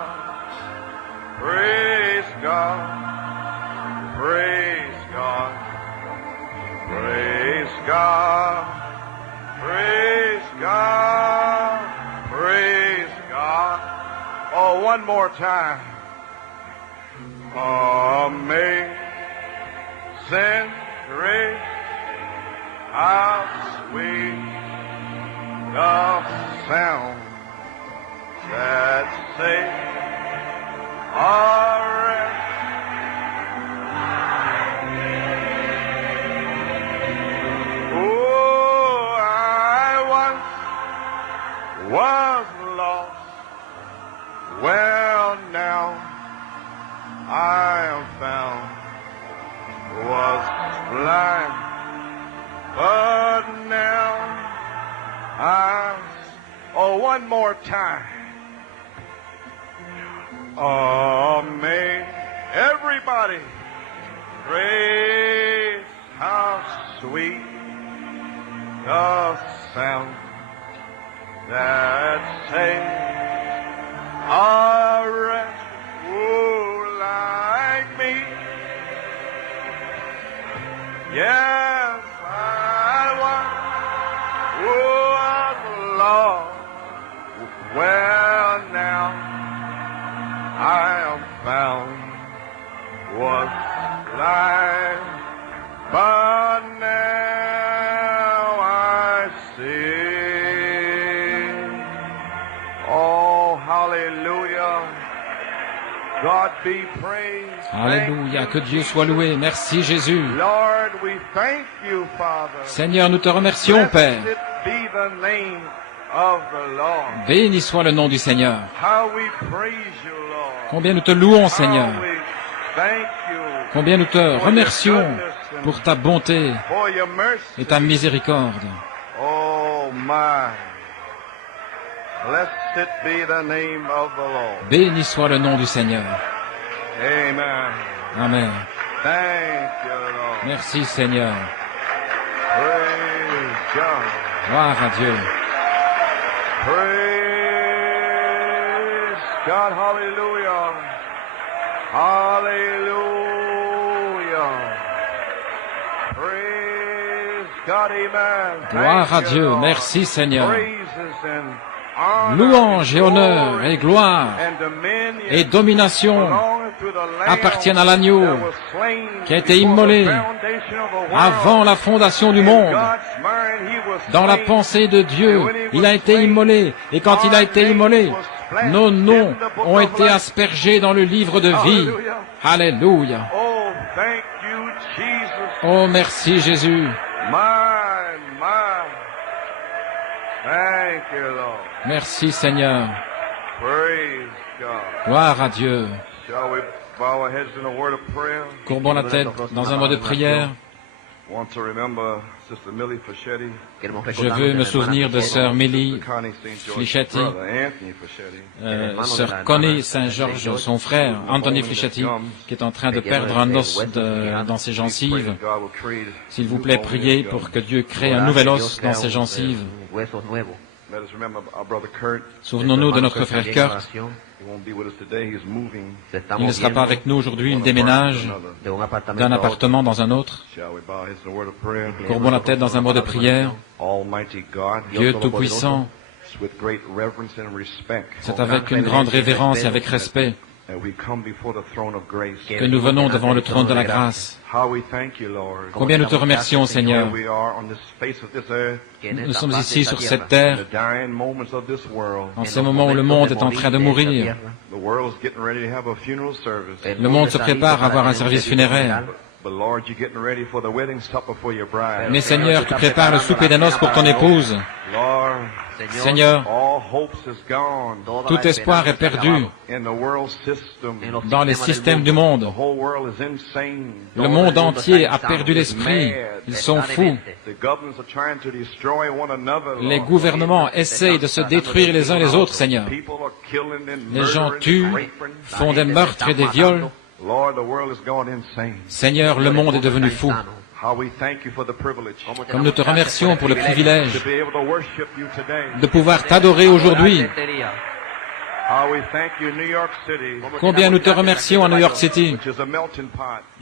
God, praise God, praise God, praise God, praise God, praise God. Oh, one more time. Amazing grace, how sweet the sound that saved a wretch like me. Oh, I once was lost, well now I am found, was blind, but now oh, one more time. Everybody, praise how sweet the sound that saved a wretch like me. Yes, I was lost. Well, now I am found, was blind, but now I see. Oh, hallelujah. God be praised. Alléluia, que Dieu soit loué. Merci Jésus. Lord, we thank you, Father. Seigneur, nous te remercions, Père. Blessed be the name of the Lord. Béni soit le nom du Seigneur. How we praise you, Lord. Combien nous te louons, Seigneur. How we thank you Combien nous te remercions pour ta bonté for your mercy. et ta miséricorde. Oh my. Blessed be the name of the Lord. Béni soit le nom du Seigneur. Amen. Amen. Thank you, Lord. Merci, Seigneur. Praise God. Gloire à Dieu. Praise God. Hallelujah. Hallelujah. Praise God. Amen. Gloire à Thank you, Dieu. Lord. Merci, Seigneur. Praises and honor Louange et and honneur glory et gloire and dominion et domination belong to the Lamb appartiennent à l'agneau that was slain qui a été before immolé the foundation of the world. avant la fondation du monde. Dans la pensée de Dieu, il a été immolé, et quand il a été immolé, nos noms ont été aspergés dans le livre de vie. Alléluia. Oh, thank you, Jesus. Oh, merci Jésus. My. Thank you, Lord. Merci Seigneur. Praise God. Gloire à Dieu. Shall we bow our heads in a word of prayer? Courbons la tête dans un mot de prière. Want to remember Sister Millie Fischetti, Je veux me souvenir de sœur Millie Connie St. George, Flichetti, brother Anthony Fischetti, sœur Connie Saint-Georges, son frère, Anthony Flichetti, qui est en train de perdre un os dans ses gencives. S'il vous plaît, priez pour que Dieu crée un nouvel os dans ses gencives. Let us remember our brother Kurt. Souvenons-nous de notre frère Kurt. He won't be with us today. He's moving. Il ne sera pas avec nous aujourd'hui, il déménage d'un appartement dans un autre. Shall we bow our heads in a word of prayer? Courbons la tête dans un mot de prière. Almighty God, Dieu Tout-Puissant, with great reverence and respect, c'est avec une grande révérence et avec respect that we come before the throne of grace. que nous venons devant le trône de la grâce. How we thank you, Lord. Combien nous te remercions, Seigneur. Here we are on this face of this earth, Nous sommes ici sur cette in terre, the dying moments of this world. en ces moments où le monde est en train de mourir. The world's getting ready to have a funeral service. Le monde se prépare à avoir un service funéraire. But Lord, you're getting ready for the wedding supper for your bride. Mais Seigneur, tu prépares le souper des noces pour ton épouse. Lord, Seigneur, all hopes is gone tout espoir est perdu in the world system. dans les systèmes du monde. The whole world is insane. Le monde entier a perdu l'esprit. Ils sont fous. The governments are trying to destroy one another. Lord. Les gouvernements essayent de se détruire les uns les autres, Seigneur. People are killing and Les gens murdering tuent, and raping. font des meurtres et des viols. Lord, the world is going insane. Seigneur, le monde est devenu fou. How we thank you for the privilege Comme nous te remercions pour le privilège to be able to worship you today. de pouvoir t'adorer aujourd'hui Combien nous te remercions à New York City,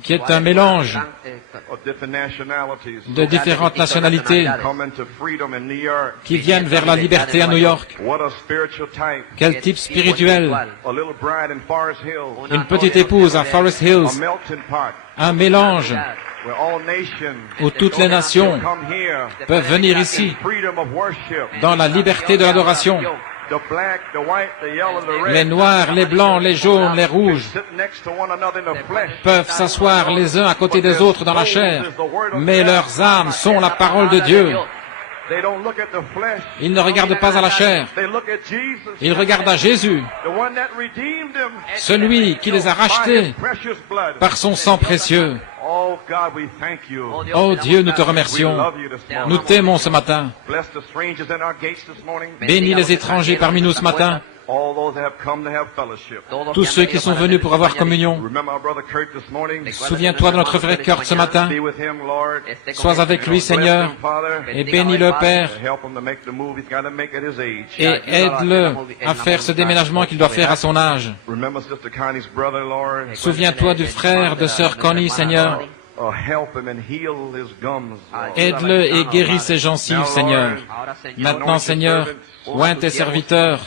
qui est un mélange de différentes nationalités qui viennent vers la liberté à New York. Quel type spirituel! Une petite épouse à Forest Hills, un mélange où toutes les nations peuvent venir ici dans la liberté de l'adoration. Les noirs, les blancs, les jaunes, les rouges peuvent s'asseoir les uns à côté des autres dans la chair, mais leurs âmes sont la parole de Dieu. Ils ne regardent pas à la chair, ils regardent à Jésus, celui qui les a rachetés par son sang précieux. Oh Dieu, nous te remercions. Nous t'aimons ce matin. Bénis les étrangers parmi nous ce matin. Tous ceux qui sont venus pour avoir communion. Souviens-toi de notre frère Kurt ce matin. Sois avec lui, Seigneur, et bénis-le, Père, et aide-le à faire ce déménagement qu'il doit faire à son âge. Souviens-toi du frère de sœur Connie, Seigneur. Aide-le et guéris ses gencives, Seigneur. Maintenant, Seigneur, oins tes serviteurs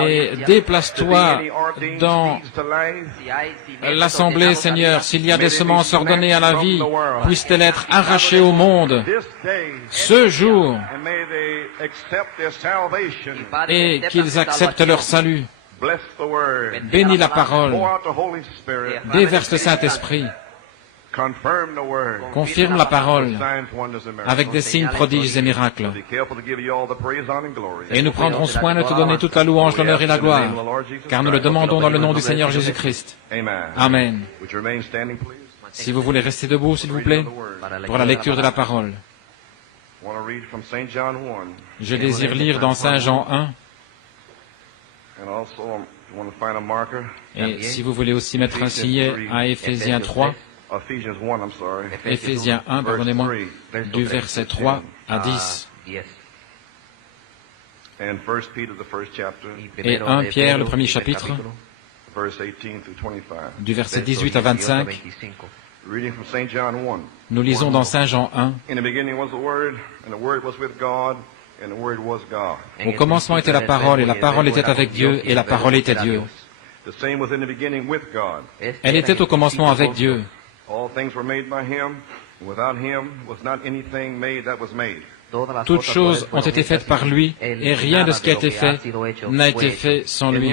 et déplace-toi dans l'assemblée, Seigneur. S'il y a des semences ordonnées à la vie, puissent-elles être arrachées au monde ce jour et qu'ils acceptent leur salut. Bénis la parole, déverse le Saint-Esprit, confirme la parole avec des signes, prodiges et miracles. Et nous prendrons soin de te donner toute la louange, l'honneur et la gloire, car nous le demandons dans le nom du Seigneur Jésus-Christ. Amen. Si vous voulez rester debout, s'il vous plaît, pour la lecture de la parole. Je désire lire dans Saint Jean 1. Et si vous voulez aussi mettre un signet à Éphésiens 3, Éphésiens 1, pardonnez-moi, du verset 3 à 10. Et 1 Pierre, le premier chapitre, du verset 18 à 25. Nous lisons dans Saint Jean 1. Au commencement était la parole, et la parole était avec Dieu, et la parole était Dieu. Elle était au commencement avec Dieu. Toutes choses ont été faites par lui, et rien de ce qui a été fait n'a été fait sans lui.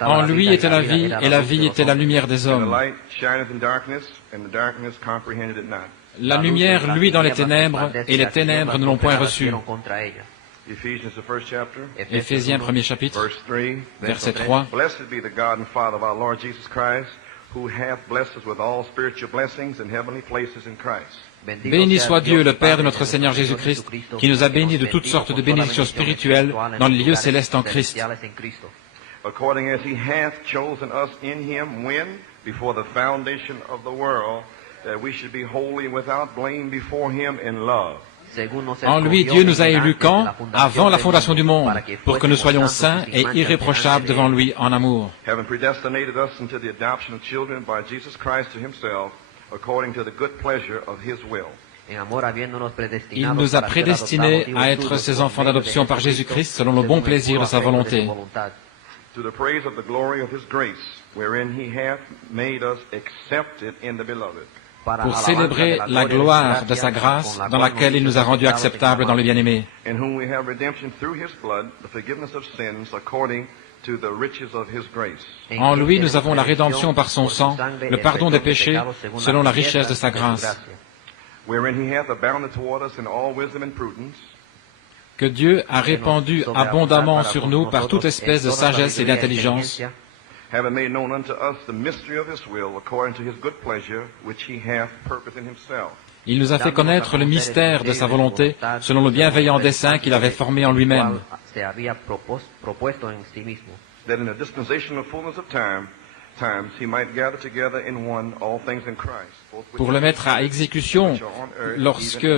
En lui était la vie, et la vie était la lumière des hommes. La lumière, lui, dans les ténèbres, et les ténèbres ne l'ont point reçue. Éphésiens, premier chapitre, verset 3. Béni soit Dieu, le Père de notre Seigneur Jésus-Christ, qui nous a bénis de toutes sortes de bénédictions spirituelles dans les lieux célestes en Christ. According as he hath chosen us in him when, before the foundation of the world, that we should be holy and without blame before him in love. En lui, Dieu nous a élus quand? Avant la fondation du monde, pour que nous soyons saints et irréprochables devant lui en amour. Having predestinated us into the adoption of children by Jesus Christ to himself, according to the good pleasure of his will. Il nous a prédestinés à être ses enfants d'adoption par Jésus-Christ selon le bon plaisir de sa volonté. To the praise of the glory of his grace, wherein he hath made us accepted in the beloved. Pour célébrer la gloire de sa grâce, dans laquelle il nous a rendus acceptables dans le bien-aimé. In whom we have redemption through his blood, the forgiveness of sins, according to the riches of his grace. En lui, nous avons la rédemption par son sang, le pardon des péchés, selon la richesse de sa grâce. Wherein he hath abounded toward us in all wisdom and prudence. Que Dieu a répandu abondamment sur nous par toute espèce de sagesse et d'intelligence, having made known unto us the mystery of his will, according to his good pleasure, which he hath purposed in himself. Il nous a fait connaître le mystère de sa volonté, selon le bienveillant dessein qu'il avait formé en lui-même. That in the dispensation of fullness of times he might gather together in one all things in Christ. Pour le mettre à exécution lorsque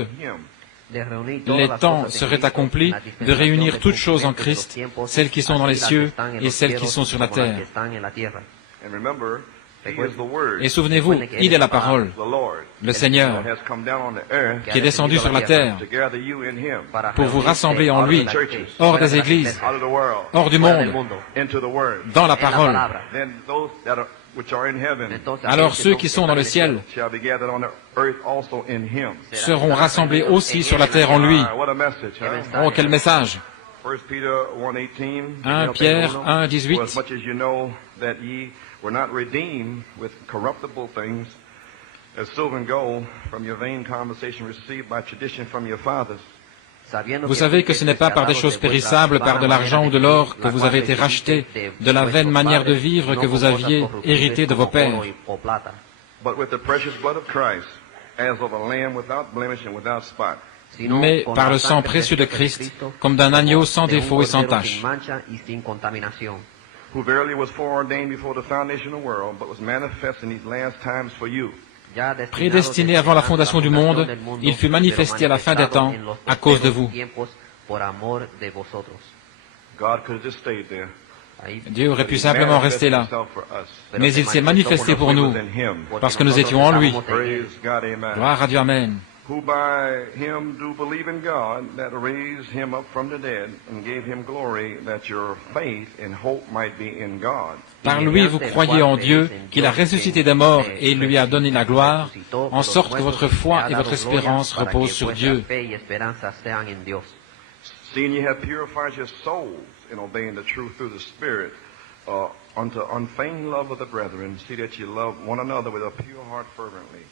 les temps seraient accomplis de réunir toutes choses en Christ, celles qui sont dans les cieux et celles qui sont sur la terre. Et souvenez-vous, il est la parole, le Seigneur, qui est descendu sur la terre pour vous rassembler en lui, hors des églises, hors du monde, dans la parole. Alors ceux qui sont dans le ciel seront rassemblés aussi sur la terre en lui. Oh, quel message! 1 Pierre 1, 18. Were not redeemed with corruptible things, as silver and gold, from your vain conversation received by tradition from your fathers. Vous savez que ce n'est pas par des choses périssables, par de l'argent ou de l'or, que vous avez été rachetés de la vaine manière de vivre que vous aviez héritée de vos pères, But with the precious blood of Christ, as of a lamb without blemish and without spot. mais par le sang précieux de Christ, comme d'un agneau sans défaut et sans tache, Who verily was foreordained before the foundation of the world, but was manifest in these last times for you. prédestiné avant la fondation du monde, il fut manifesté à la fin des temps à cause de vous. God could have just stayed there. Dieu aurait pu simplement rester là, mais il s'est manifesté pour nous, parce que nous étions en lui. Praise God, amen. Gloire à Dieu, Amen. Who by him do believe in God, that raised him up from the dead, and gave him glory, that your faith and hope might be in God. Par lui, vous croyez en Dieu, qu'il a ressuscité des morts et lui a donné la gloire, en sorte que votre foi et votre espérance reposent sur Dieu. Seeing ye have purified your souls in obeying the truth through the Spirit, unto unfeigned love of the brethren, see that ye love one another with a pure heart fervently.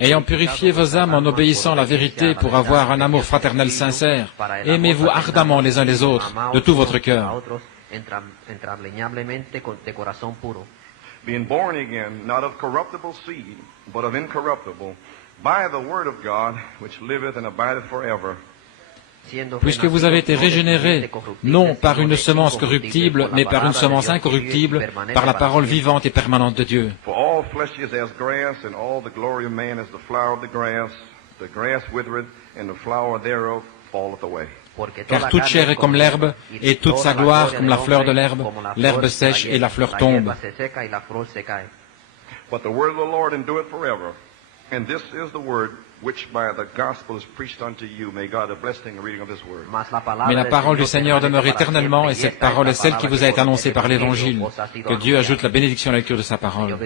Ayant purifié vos âmes en obéissant à la vérité pour avoir un amour fraternel sincère, aimez-vous ardemment les uns les autres, de tout votre cœur. Being born again, not of corruptible seed, but of incorruptible, by the word of God, which liveth and abideth forever. Puisque vous avez été régénérés, non par une semence corruptible, mais par une semence incorruptible, par la parole vivante et permanente de Dieu. For all flesh is as grass, and all the glory of man as the flower of the grass. The grass withereth, and the flower thereof falleth away. Car toute chair est comme l'herbe, et toute sa gloire comme la fleur de l'herbe. L'herbe sèche et la fleur tombe. But the word of the Lord endureth forever. And this is the word which by the gospel is preached unto you. May God have blessed the reading of this word. Mais la parole du Seigneur demeure éternellement, et cette parole est celle qui vous a été annoncée par l'Évangile. Que Dieu ajoute la bénédiction à la lecture de sa parole.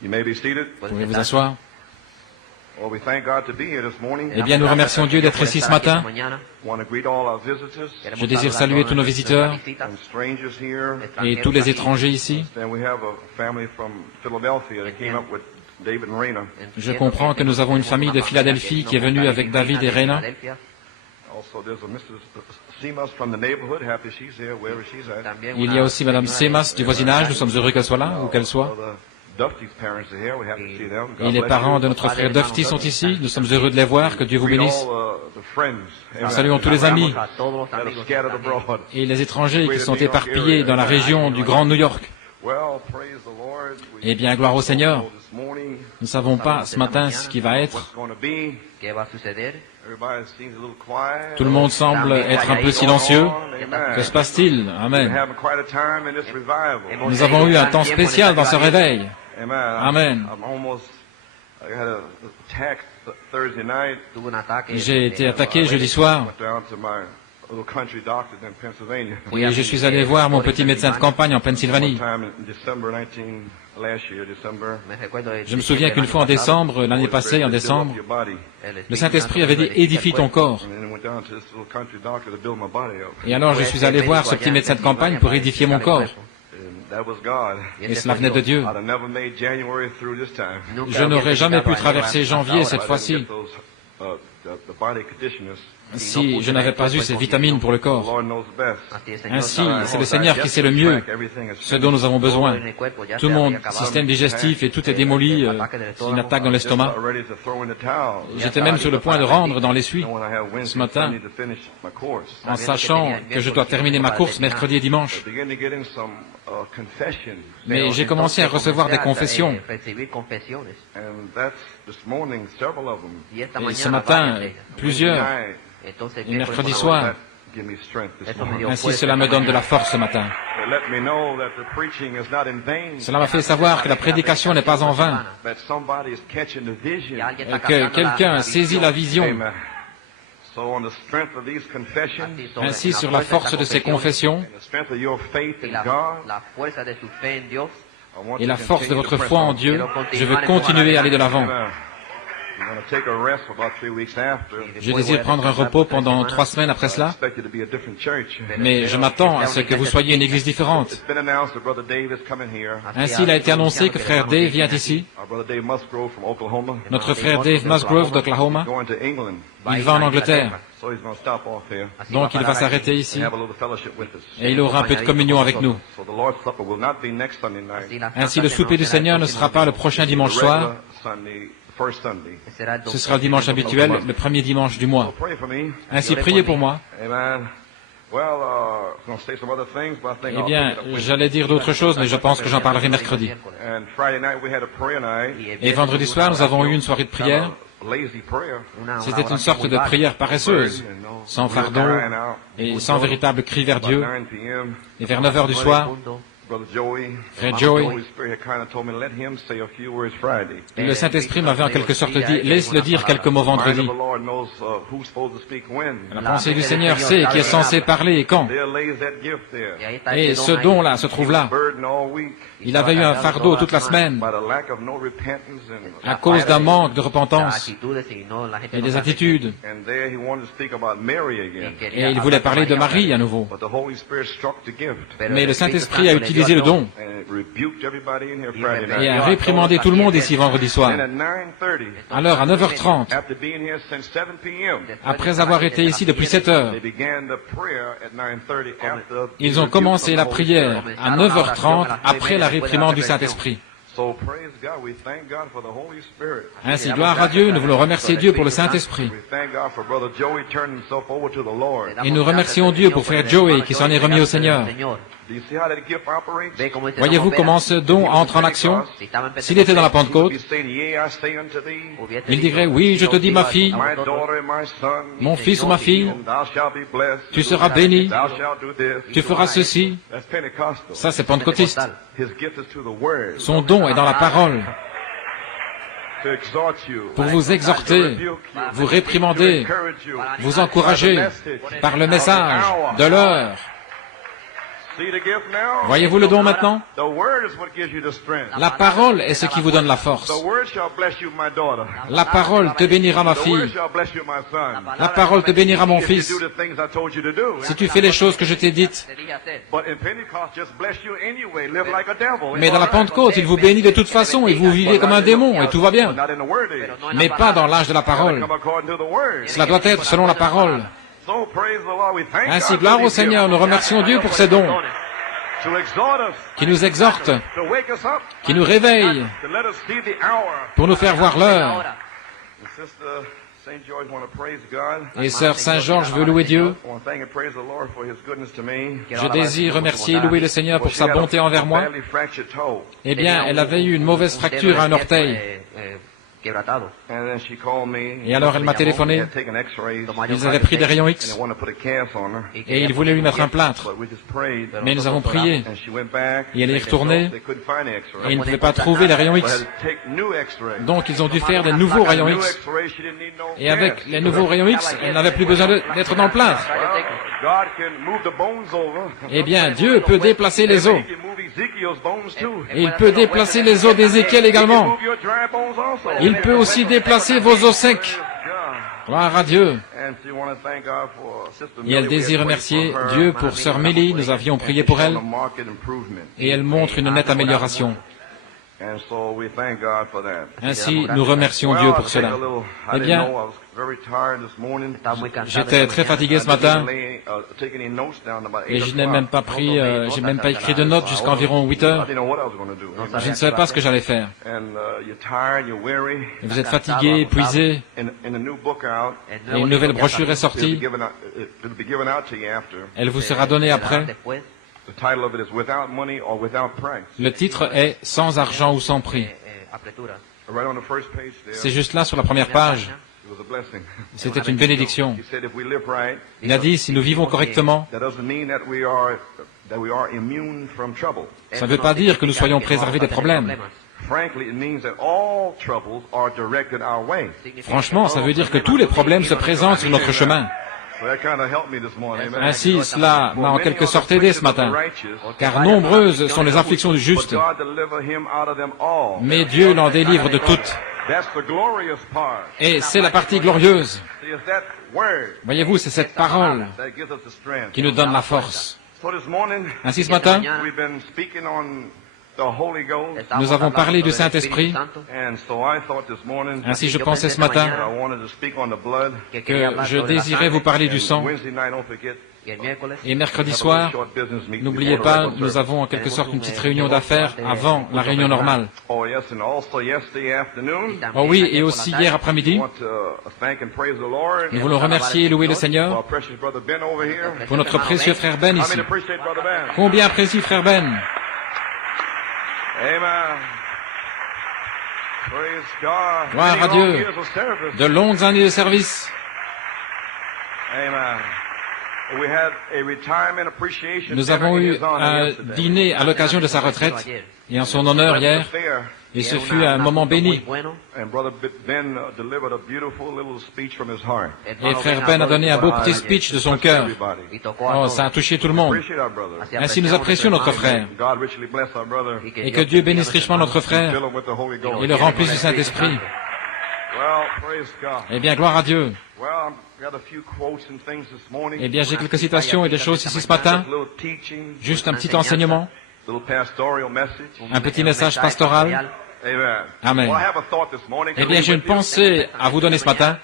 You may be seated. Pouvez vous asseoir. Well, we thank God to be here this morning. Eh bien, nous remercions Dieu d'être ici ce matin. Want to greet all our visitors Je désire saluer tous nos visiteurs and strangers here. et tous les étrangers ici. And we have a family from Philadelphia that came up with David and Raina. Je comprends que nous avons une famille de Philadelphie qui est venue avec David et Rena. Also, there's a Mrs. Seamus from the neighborhood. Happy she's here, wherever she's at. Il y a aussi Madame Semas du voisinage. Nous sommes heureux qu'elle soit là, où qu'elle soit. Duffy's parents are here. We're happy to see them. God Et les bless parents you. de notre frère Dufty sont ici. Nous sommes heureux de les voir. Que Dieu vous Greet bénisse. all the friends. Amen. Saluons tous les amis That are scattered abroad. et les étrangers qui sont éparpillés dans la région du Grand New York. Well, praise the Lord. We Eh bien, gloire au Seigneur. know this morning Nous ne savons pas ce matin ce qui va être. what's going to be. Everybody seems a little quiet. Tout le monde semble être un peu silencieux. Amen. Que se passe-t-il? We're Amen. having quite a time in this revival. Nous avons eu un temps spécial dans ce réveil. Amen. Amen. I had an attack Thursday night. J'ai été attaqué jeudi soir. Went down to my little country doctor in Pennsylvania. Et je suis allé voir mon petit médecin de campagne en Pennsylvanie. Sometime in December 19, last year, December. Je me souviens qu'une fois en décembre, l'année passée, en décembre, Your body. le Saint-Esprit avait dit « Édifie ton corps And then went down to this little country doctor to build my body up. ». Et alors je suis allé voir ce petit médecin de campagne pour édifier mon corps. And that was God. Et cela venait de Dieu. I'd have never made January through this time. Je n'aurais jamais pu traverser janvier cette fois-ci. The body conditioners si je n'avais pas eu ces vitamines pour le corps. Ainsi, c'est le Seigneur qui sait le mieux ce dont nous avons besoin. Tout mon système digestif et tout est démoli, c'est une attaque dans l'estomac. J'étais même sur le point de rendre dans l'essuie ce matin, en sachant que je dois terminer ma course mercredi et dimanche. Mais j'ai commencé à recevoir des confessions. Et ce matin, plusieurs. Et mercredi soir. Ainsi, cela me donne de la force ce matin. Cela m'a fait savoir que la prédication n'est pas en vain. Et que quelqu'un a saisi la vision. Ainsi, sur la force de ces confessions et la force de votre foi en Dieu, je veux continuer à aller de l'avant. Je désire prendre un repos pendant 3 semaines après cela, mais je m'attends à ce que vous soyez une église différente. Ainsi, il a été annoncé que frère Dave vient ici. Notre frère Dave Musgrove d'Oklahoma, il va en Angleterre. Donc il va s'arrêter ici et il aura un peu de communion avec nous. Ainsi, le souper du Seigneur ne sera pas le prochain dimanche soir. Ce sera le dimanche habituel, le premier dimanche du mois. Ainsi, priez pour moi. Eh bien, j'allais dire d'autres choses, mais je pense que j'en parlerai mercredi. Et vendredi soir, nous avons eu une soirée de prière. C'était une sorte de prière paresseuse, sans fardeau et sans véritable cri vers Dieu. Et vers 9 heures du soir, frère Joey, le Saint-Esprit m'avait en quelque sorte dit, laisse-le dire quelques mots vendredi. La pensée du Seigneur sait qui est censé parler et quand. Et ce don-là se trouve là. Il avait eu un fardeau toute la semaine à cause d'un manque de repentance et des attitudes. Et il voulait parler de Marie à nouveau. Mais le Saint-Esprit a utilisé le don et a réprimandé tout le monde ici vendredi soir. Alors, à 9h30, après avoir été ici depuis 7 heures, ils ont commencé la prière à 9h30 après la réprimande du Saint-Esprit. Ainsi, gloire à Dieu, nous voulons remercier Dieu pour le Saint-Esprit. Et nous remercions Dieu pour frère Joey qui s'en est remis au Seigneur. Voyez-vous comment ce don entre en action? S'il était dans la Pentecôte, il dirait, oui, je te dis ma fille, mon fils ou ma fille, tu seras béni, tu feras ceci. Ça, c'est pentecôtiste. Son don est dans la parole. Pour vous exhorter, vous réprimander, vous encourager par le message de l'heure. Voyez-vous le don maintenant? La parole est ce qui vous donne la force. La parole te bénira ma fille. La parole te bénira mon fils. Si tu fais les choses que je t'ai dites. Mais dans la Pentecôte, il vous bénit de toute façon et vous vivez comme un démon et tout va bien. Mais pas dans l'âge de la parole. Cela doit être selon la parole. Ainsi, gloire au Seigneur, nous remercions Dieu pour ces dons qui nous exhortent, qui nous réveillent pour nous faire voir l'heure. Et sœur Saint-Georges veut louer Dieu. Je désire remercier et louer le Seigneur pour sa bonté envers moi. Eh bien, elle avait eu une mauvaise fracture à un orteil. Et alors elle m'a téléphoné. Ils avaient pris des rayons X et ils voulaient lui mettre un plâtre. Mais nous avons prié. Et elle est retournée et ils ne pouvaient pas trouver les rayons X. Donc ils ont dû faire des nouveaux rayons X. Et avec les nouveaux rayons X, elle n'avait plus besoin d'être dans le plâtre. Eh bien, Dieu peut déplacer les os. Et il peut déplacer les os d'Ézéchiel également. Il peut aussi déplacer vos os secs. Gloire à Dieu. Et elle désire remercier Dieu pour sœur Mélie. Nous avions prié pour elle. Et elle montre une nette amélioration. Ainsi, nous remercions Dieu pour cela. Eh bien, j'étais très fatigué ce matin et je n'ai même pas pris, j'ai même pas écrit de notes jusqu'à environ 8 heures. Je ne savais pas ce que j'allais faire. Et vous êtes fatigué, épuisé. Et une nouvelle brochure est sortie. Elle vous sera donnée après. Le titre est « Sans argent ou sans prix ». C'est juste là sur la première page. C'était une bénédiction. Il a dit, si nous vivons correctement, ça ne veut pas dire que nous soyons préservés des problèmes. Franchement, ça veut dire que tous les problèmes se présentent sur notre chemin. Ainsi, cela m'a en quelque sorte aidé ce matin, car nombreuses sont les afflictions du juste, mais Dieu l'en délivre de toutes. Et c'est la partie glorieuse. Voyez-vous, c'est cette parole qui nous donne la force. Ainsi, ce matin, nous avons parlé du Saint-Esprit. Ainsi, je pensais ce matin que je désirais vous parler du sang. Et mercredi soir, n'oubliez pas, nous avons en quelque sorte une petite réunion d'affaires avant la réunion normale. Oh oui, et aussi hier après-midi, nous voulons remercier et louer le Seigneur pour notre précieux frère Ben ici. Combien apprécie frère Ben? Gloire à Dieu. De longues années de service. Nous avons eu un dîner à l'occasion de sa retraite et en son honneur hier, et ce fut un moment béni. Et frère Ben a donné un beau petit speech de son cœur. Oh, ça a touché tout le monde. Ainsi nous apprécions notre frère. Et que Dieu bénisse richement notre frère et le remplisse du Saint-Esprit. Eh bien, gloire à Dieu. Eh bien, j'ai quelques citations et des choses ici ce matin. Juste un petit enseignement. Un petit message pastoral. Amen. Eh bien, j'ai une pensée à vous donner ce matin.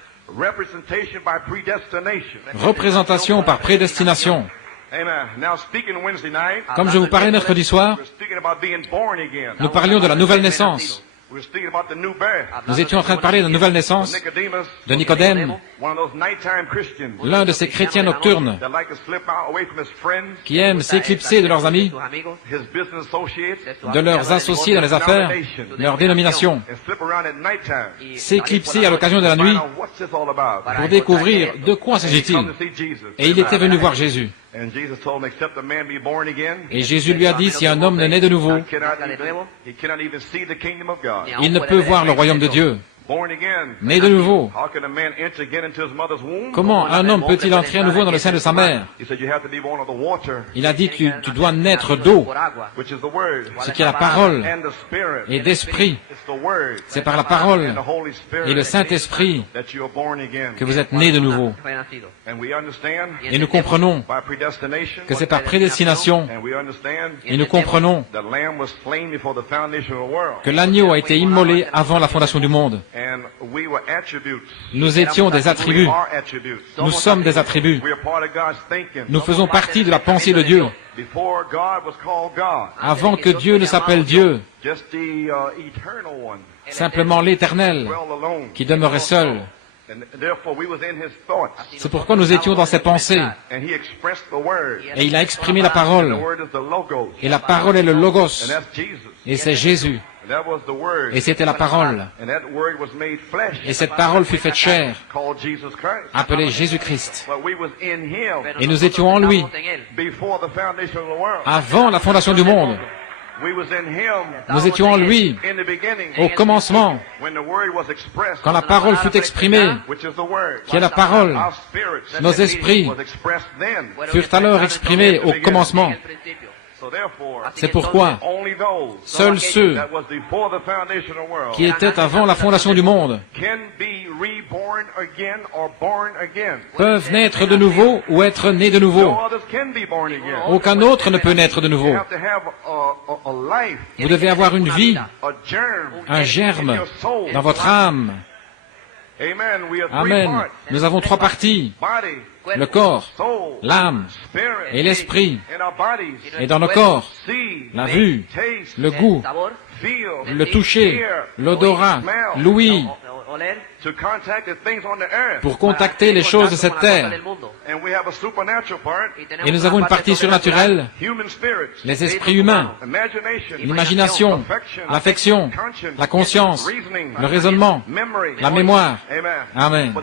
Représentation par prédestination. Comme je vous parlais mercredi soir, nous parlions de la nouvelle naissance. Nous étions en train de parler de la nouvelle naissance de Nicodème, l'un de ces chrétiens nocturnes qui aiment s'éclipser de leurs amis, de leurs associés dans les affaires, leur dénomination, s'éclipser à l'occasion de la nuit pour découvrir de quoi s'agit-il. Et il était venu voir Jésus. Et Jésus lui a dit, si un homme ne naît de nouveau, il ne peut voir le royaume de Dieu. Né de nouveau. Comment un homme peut-il entrer à nouveau dans le sein de sa mère? Il a dit, tu dois naître d'eau, ce qui est la parole, et d'esprit. C'est par la parole et le Saint-Esprit que vous êtes nés de nouveau. Et nous comprenons que c'est par prédestination. Et nous comprenons que l'agneau a été immolé avant la fondation du monde. Nous étions des attributs. Nous sommes des attributs. Nous faisons partie de la pensée de Dieu. Avant que Dieu ne s'appelle Dieu, simplement l'Éternel qui demeurait seul. C'est pourquoi nous étions dans ses pensées. Et il a exprimé la parole. Et la parole est le Logos. Et c'est Jésus. Et c'était la parole. Et cette parole fut faite chair, appelée Jésus-Christ. Et nous étions en lui, avant la fondation du monde. Nous étions en lui, au commencement, quand la parole fut exprimée, qui est la parole. Nos esprits furent alors exprimés au commencement. C'est pourquoi seuls ceux qui étaient avant la fondation du monde peuvent naître de nouveau ou être nés de nouveau. Aucun autre ne peut naître de nouveau. Vous devez avoir une vie, un germe dans votre âme. Amen. Nous avons trois parties. Le corps, l'âme et l'esprit. Et dans nos corps, la vue, le goût, le toucher, l'odorat, l'ouïe, pour contacter les choses de cette terre. Et nous avons une partie surnaturelle, les esprits humains, l'imagination, l'affection, la conscience, le raisonnement, la mémoire. Amen.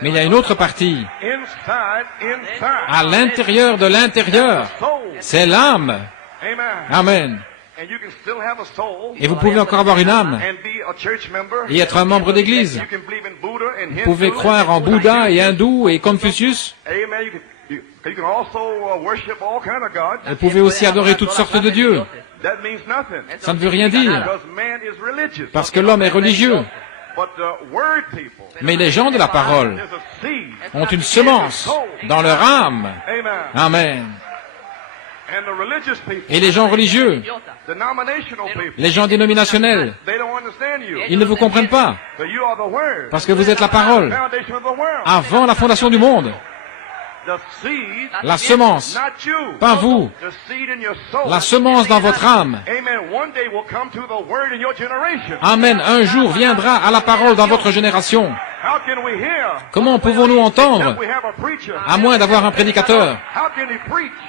Mais il y a une autre partie, à l'intérieur de l'intérieur, c'est l'âme. Amen. Et vous pouvez encore avoir une âme et être un membre d'église. Vous pouvez croire en Bouddha et hindou et Confucius. Vous pouvez aussi adorer toutes sortes de dieux. Ça ne veut rien dire, parce que l'homme est religieux. Mais les gens de la parole ont une semence dans leur âme. Amen. Et les gens religieux, les gens dénominationnels, ils ne vous comprennent pas, parce que vous êtes la parole, avant la fondation du monde. La semence, pas vous, la semence dans votre âme. Amen. Un jour viendra à la parole dans votre génération. Comment pouvons-nous entendre, à moins d'avoir un prédicateur?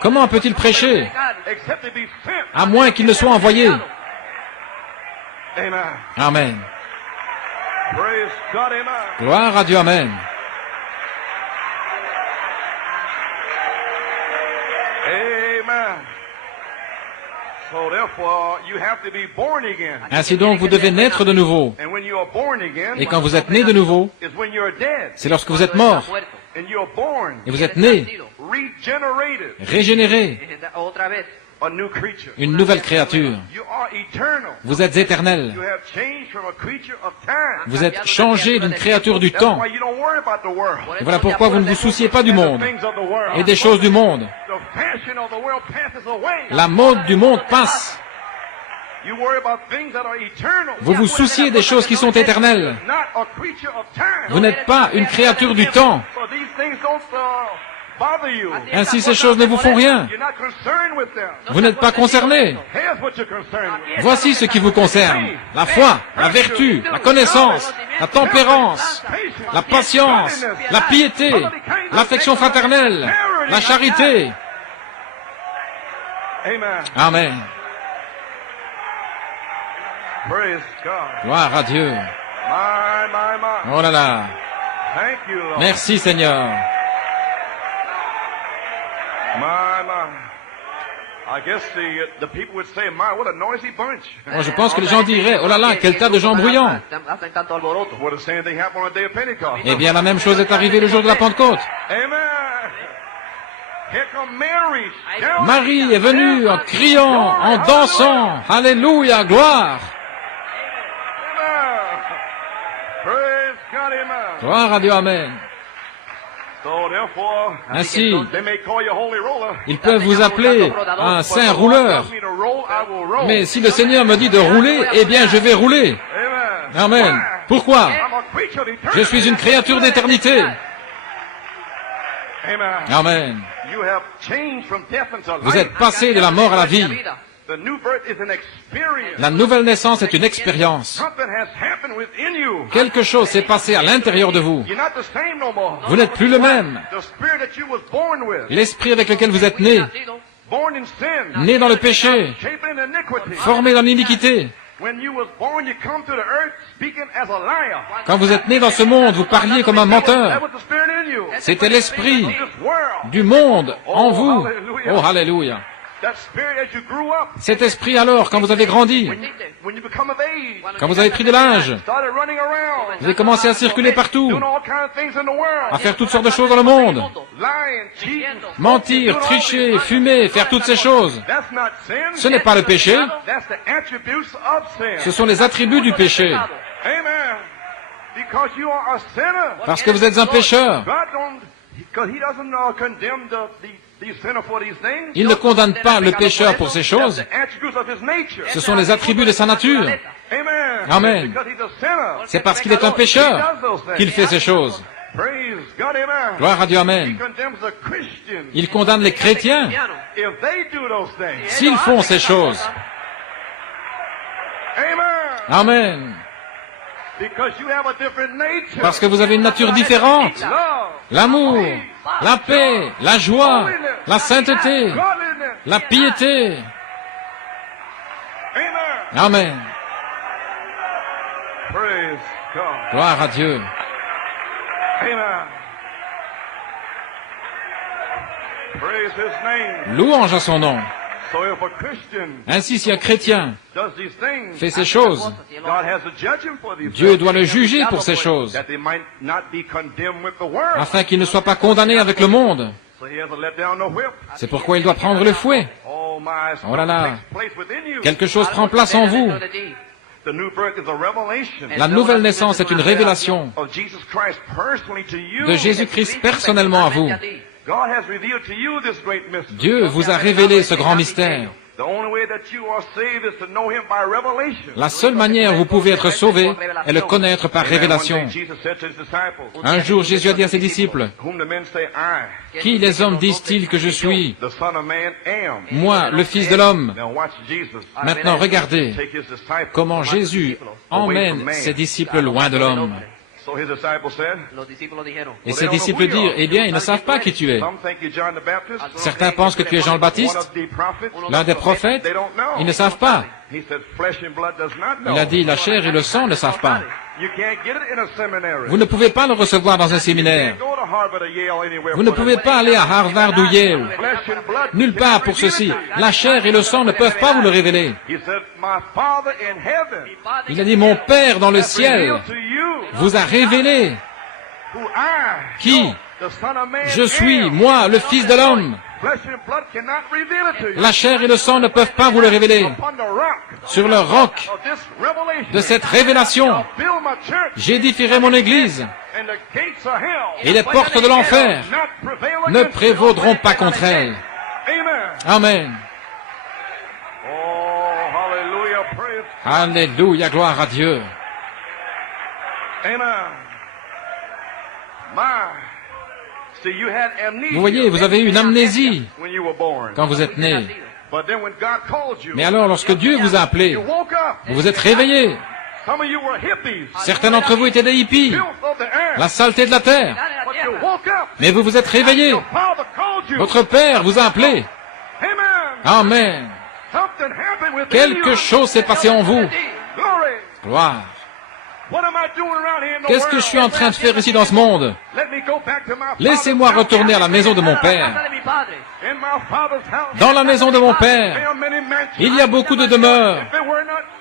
Comment peut-il prêcher, à moins qu'il ne soit envoyé? Amen. Gloire à Dieu. Amen. Ainsi donc, vous devez naître de nouveau. Et quand vous êtes né de nouveau, c'est lorsque vous êtes mort. Et vous êtes né, régénéré, une nouvelle créature. Vous êtes éternel. Vous êtes changé d'une créature du temps. Et voilà pourquoi vous ne vous souciez pas du monde et des choses du monde. La mode du monde passe. Vous vous souciez des choses qui sont éternelles. Vous n'êtes pas une créature du temps. Ainsi, ces choses ne vous font rien. Vous n'êtes pas concerné. Voici ce qui vous concerne. La foi, la vertu, la connaissance, la tempérance, la patience, la piété, l'affection fraternelle, la charité. Amen. Gloire à Dieu. Oh là là. Merci Seigneur. Je pense que les gens diraient, oh là là, quel tas de gens bruyants. Eh bien, la même chose est arrivée le jour de la Pentecôte. Marie est venue en criant, en dansant. Alléluia, gloire. Gloire à Dieu, amen. Ainsi, ils peuvent vous appeler un saint rouleur. Mais si le Seigneur me dit de rouler, eh bien je vais rouler. Amen. Pourquoi? Je suis une créature d'éternité. Amen. Vous êtes passé de la mort à la vie. La nouvelle naissance est une expérience. Quelque chose s'est passé à l'intérieur de vous. Vous n'êtes plus le même. L'esprit avec lequel vous êtes né, né dans le péché, formé dans l'iniquité. Quand vous êtes né dans ce monde, vous parliez comme un menteur. C'était l'esprit du monde en vous. Oh, alléluia. Cet esprit alors, quand vous avez grandi, quand vous avez pris de l'âge, vous avez commencé à circuler partout, à faire toutes sortes de choses dans le monde, mentir, tricher, fumer, faire toutes ces choses. Ce n'est pas le péché, ce sont les attributs du péché. Parce que vous êtes un pécheur. Il ne condamne pas le pécheur pour ces choses. Ce sont les attributs de sa nature. Amen. C'est parce qu'il est un pécheur qu'il fait ces choses. Gloire à Dieu, amen. Il condamne les chrétiens s'ils font ces choses. Amen. Parce que vous avez une nature différente. L'amour, la paix, la joie, la sainteté, la piété. Amen. Gloire à Dieu. Louange à son nom. Ainsi, si un chrétien fait ces choses, Dieu doit le juger pour ces choses, afin qu'il ne soit pas condamné avec le monde. C'est pourquoi il doit prendre le fouet. Oh là là, quelque chose prend place en vous. La nouvelle naissance est une révélation de Jésus-Christ personnellement à vous. Dieu vous a révélé ce grand mystère. La seule manière où vous pouvez être sauvé est le connaître par révélation. Un jour, Jésus a dit à ses disciples, « Qui les hommes disent-ils que je suis? Moi, le Fils de l'homme. » Maintenant, regardez comment Jésus emmène ses disciples loin de l'homme. Et ses disciples dirent, eh bien, ils ne savent pas qui tu es. Certains pensent que tu es Jean le Baptiste, l'un des prophètes. Ils ne savent pas. Il a dit, la chair et le sang ne savent pas. Vous ne pouvez pas le recevoir dans un séminaire. Vous ne pouvez pas aller à Harvard ou Yale. Nulle part pour ceci. La chair et le sang ne peuvent pas vous le révéler. Il a dit, mon Père dans le ciel vous a révélé qui je suis, moi, le Fils de l'homme. La chair et le sang ne peuvent pas vous le révéler. Sur le roc de cette révélation, j'édifierai mon Église, et les portes de l'enfer ne prévaudront pas contre elle. Amen. Alléluia, gloire à Dieu. Vous voyez, vous avez eu une amnésie quand vous êtes né. Mais alors, lorsque Dieu vous a appelé, vous vous êtes réveillé. Certains d'entre vous étaient des hippies, la saleté de la terre. Mais vous vous êtes réveillés. Votre Père vous a appelé. Amen. Quelque chose s'est passé en vous. Gloire. Qu'est-ce que je suis en train de faire ici dans ce monde? Laissez-moi retourner à la maison de mon Père. Dans la maison de mon Père, il y a beaucoup de demeures.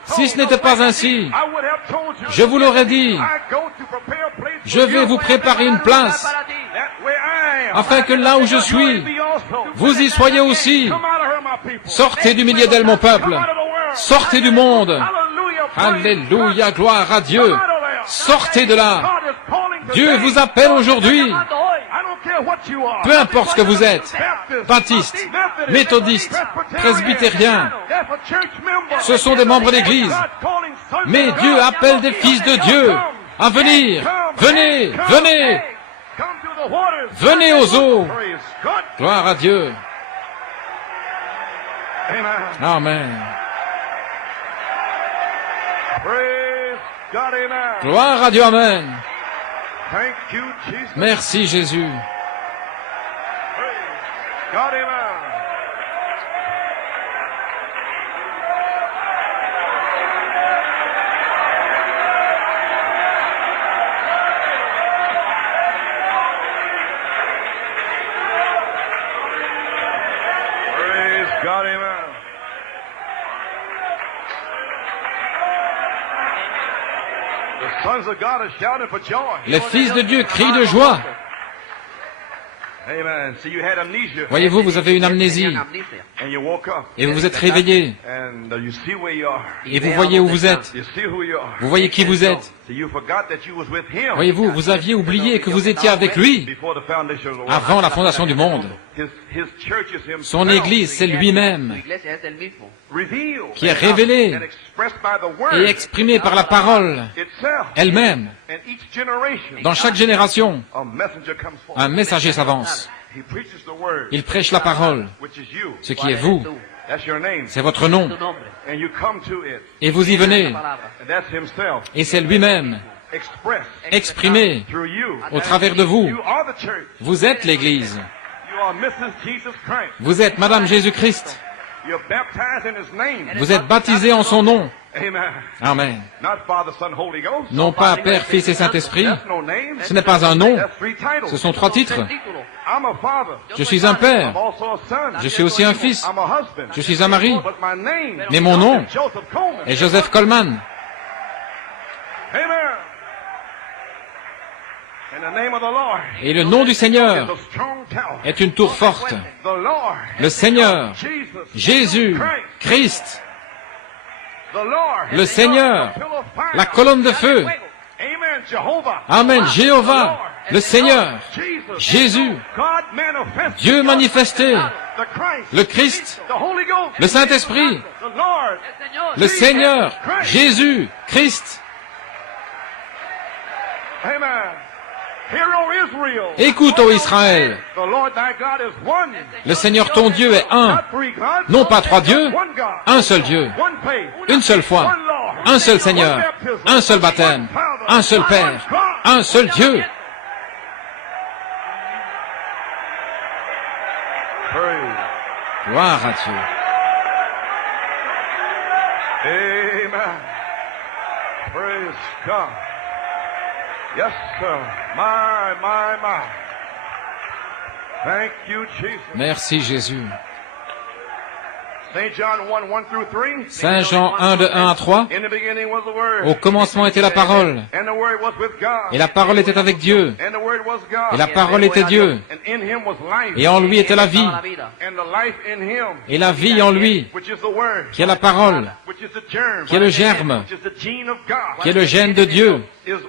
Si ce n'était pas ainsi, je vous l'aurais dit. Je vais vous préparer une place, afin que là où je suis, vous y soyez aussi. Sortez du milieu d'elle, mon peuple. Sortez du monde. Alléluia, gloire à Dieu. Sortez de là. Dieu vous appelle aujourd'hui. Peu importe ce que vous êtes, baptiste, méthodiste, presbytérien, ce sont des membres d'église. Mais Dieu appelle des fils de Dieu à venir. Venez, venez. Venez aux eaux. Gloire à Dieu. Amen. Gloire à Dieu, amen. Merci Jésus. God, amen. The sons of God are shouting for joy. Les fils de Dieu crient de joie. Amen. So you had amnesia. Voyez-vous, vous avez une amnésie. And you woke up. Et vous vous êtes réveillé. And you see where you are. Et vous voyez où vous êtes. You see who you are. Vous voyez qui vous êtes. So you forgot that you was with him. Voyez-vous, vous aviez oublié que vous étiez avec lui Before the foundation of the world. avant la fondation du monde. His church is himself. Son Église, c'est lui-même Revealed qui est révélé and expressed by the word et exprimé par la parole itself. elle-même. And each generation, Dans chaque génération, a messenger comes forth. un messager s'avance. He preaches the word, Il prêche la parole, which is you. ce qui est vous. That's your name. C'est votre nom. And you come to it. Et vous y venez. And that's himself. Et c'est lui-même, Expressed exprimé through you. au travers de vous. You are the church. Vous êtes l'Église. You are Mrs. Jesus Christ. Vous êtes Madame Jésus-Christ. You're baptized in his name. Vous êtes baptisé en son nom. Amen. Amen. Not Father, Son, Holy Ghost. Non pas Père, Fils et Saint-Esprit. That's no name. Ce n'est pas un nom. That's 3 titles. Ce sont 3 titres. I'm a father. Je suis un père. I'm also a son. Je suis aussi un fils. I'm a husband. Je suis un mari. But my name Mais mon nom is Joseph Coleman. est Joseph Coleman. Amen. And the name of the Lord Et le nom du Seigneur is a strong tower. est une tour forte. The Lord, Le Seigneur, Jesus, Jésus, Christ. Christ, The Lord, le Seigneur, la colonne de feu. Amen, Jehovah. Amen, Jéhovah, le Seigneur, Jesus, Jésus, God manifested, Dieu manifesté, the Christ, le Christ, the Holy Ghost, le Saint-Esprit, the Lord, le Seigneur, Jésus, Christ. Amen. Hear, O Israel. Écoute, ô Israël, The Lord thy God is one. le Seigneur ton Dieu est un, Not 3 gods, non pas 3 dieux, one God, un seul Dieu, one faith, une seule foi, one Lord, un seul Seigneur, un seul baptême, un seul Père, un seul Dieu. Praise. Gloire à Dieu. Amen. Praise God. Yes, sir. My. Thank you, Jesus. Merci Jésus. St. John 1, 1-3. Saint Jean 1 de 1 à 3. In the beginning was the Word. Au commencement était la parole, And the Word was with God. et la parole était avec Dieu, And the Word was God. et la parole était Dieu, And in him was life. et en lui était la vie, And the life in him, et la vie en lui, which is the Word. qui est la parole, Which is the germ. qui est le germe, Which is the gene of God. qui est le gène de Dieu,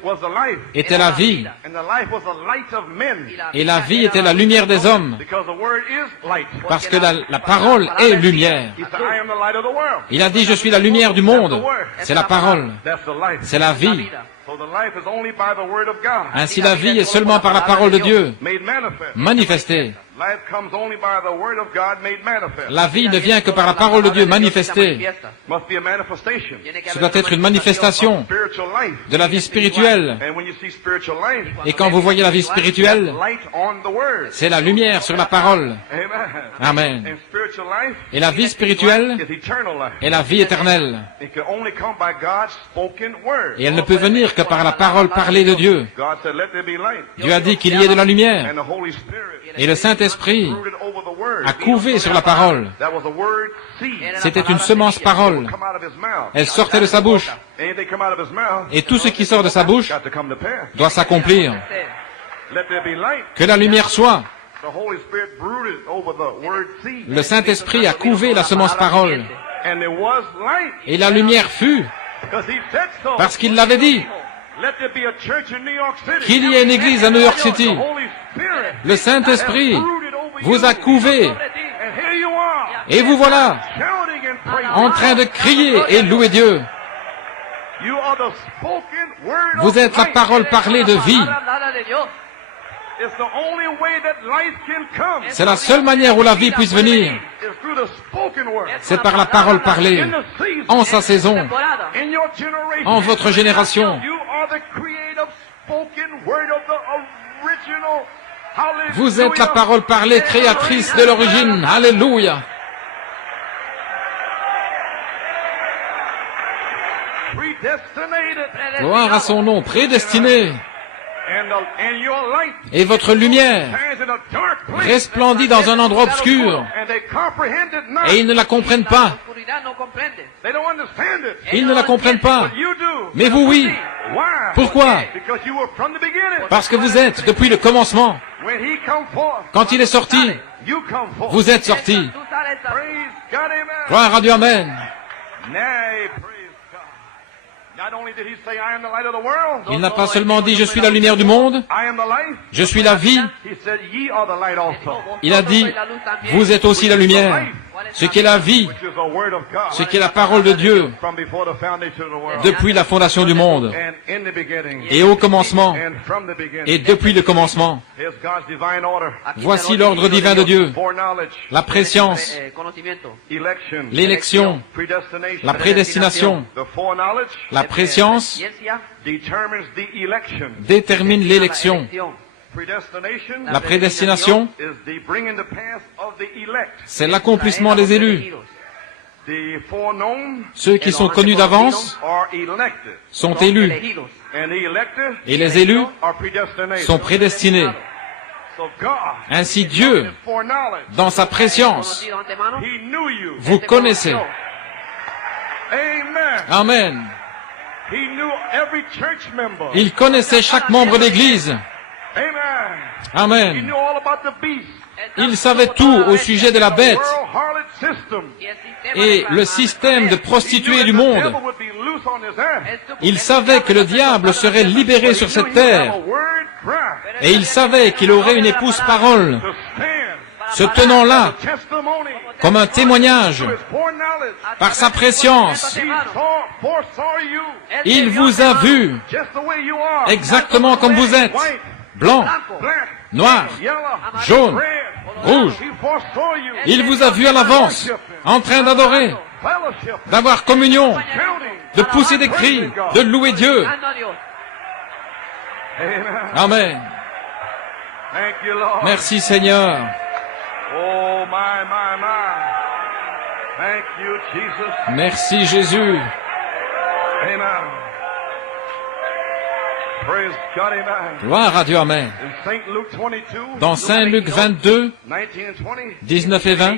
Was the life. était la vie, And the life was the light of men. et la vie était la lumière des hommes, Because the Word is light. parce que la parole est lumière. He said, I am the light of the world. Il a dit, je suis la lumière du monde. C'est la parole, That's the life. c'est la vie. So the life is only by the Word of God. Ainsi la vie est seulement par la parole de Dieu, Made manifest. manifestée. Life comes only by the Word of God made manifest. La vie ne vient que par la parole de Dieu manifestée. Must be a manifestation. Ce doit être une manifestation Spiritual life. de la vie spirituelle. And when you see spiritual life, Et quand vous voyez la vie spirituelle, light on the Word. c'est la lumière sur la parole. Amen. Amen. And spiritual life Et la vie spirituelle is eternal life. est la vie éternelle. It can only come by God's spoken word. Et elle ne peut venir que par la parole parlée de Dieu. God said, let there be light. Dieu a dit qu'il y ait de la lumière. And the Holy Spirit Et le Saint-Esprit brooded over the word. a couvé sur la parole. That was a word seed. C'était une semence parole. Come out of his mouth. Elle sortait de sa bouche. Anything come out of his mouth Et tout ce qui sort de sa bouche got to come to pass. doit s'accomplir. Let there be light. Que la lumière soit. The Holy Spirit brooded over the word seed. Le Saint-Esprit a couvé la semence parole. And there was light. Et la lumière fut, Because he said so. parce qu'il l'avait dit, Let there be a church in New York City. qu'il y ait une église à New York City. The Holy Spirit Le Saint-Esprit brooded over vous you. a couvé. And here you are. Et vous voilà, Shouting and praising. en train de crier et louer Dieu. You are the spoken word Vous of êtes la life. parole parlée de vie. It's the only way that life can come. C'est la seule manière où la vie puisse venir. It's through the spoken word. C'est par la parole parlée, In the season, en sa saison, in your generation, en votre génération. you are the creative spoken word of the original. Hallelujah. Vous êtes la parole parlée créatrice de l'origine. Alléluia. Predestinated. Gloire à son nom, prédestiné. Et votre lumière resplendit dans un endroit obscur. Et ils ne la comprennent pas. Ils ne la comprennent pas. Mais vous, oui. Pourquoi? Parce que vous êtes depuis le commencement. Quand il est sorti, vous êtes sortis. Gloire à Dieu, amen. Il n'a pas seulement dit « Je suis la lumière du monde »,« Je suis la vie ». Il a dit « Vous êtes aussi la lumière ». Ce qui est la vie, ce qui est la parole de Dieu depuis la fondation du monde et au commencement et depuis le commencement. Voici l'ordre divin de Dieu, la préscience, l'élection, la prédestination. La préscience détermine l'élection. La prédestination, c'est l'accomplissement des élus. Ceux qui sont connus d'avance sont élus. Et les élus sont prédestinés. Ainsi Dieu, dans sa préscience, vous connaissez. Amen. Il connaissait chaque membre d'église. Amen. Il savait tout au sujet de la bête et le système de prostituées du monde. Il savait que le diable serait libéré sur cette terre. Et il savait qu'il aurait une épouse parole, se tenant là, comme un témoignage, par sa préscience. Il vous a vu, exactement comme vous êtes, blanc, noir, jaune, rouge. Il vous a vu à l'avance, en train d'adorer, d'avoir communion, de pousser des cris, de louer Dieu. Amen. Merci Seigneur. Merci Jésus. Gloire à Dieu, amen. Dans Saint Luc 22, 19 et 20,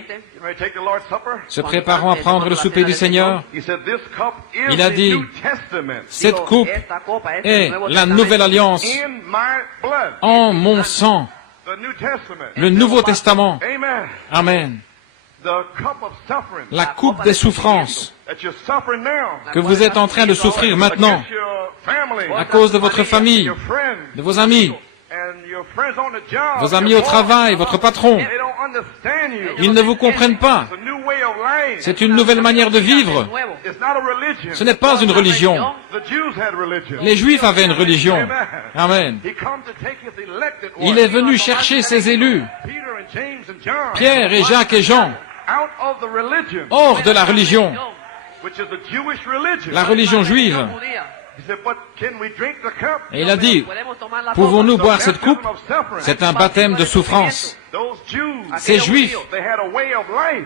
se préparant à prendre le souper du Seigneur, il a dit, cette coupe est la nouvelle alliance en mon sang, le Nouveau Testament. Amen. La coupe des souffrances que vous êtes en train de souffrir maintenant à cause de votre famille, de vos amis au travail, votre patron. Ils ne vous comprennent pas. C'est une nouvelle manière de vivre. Ce n'est pas une religion. Les Juifs avaient une religion. Amen. Il est venu chercher ses élus, Pierre et Jacques et Jean, hors de la religion juive. Et il a dit, pouvons-nous boire cette coupe? C'est un baptême de souffrance. Ces Juifs,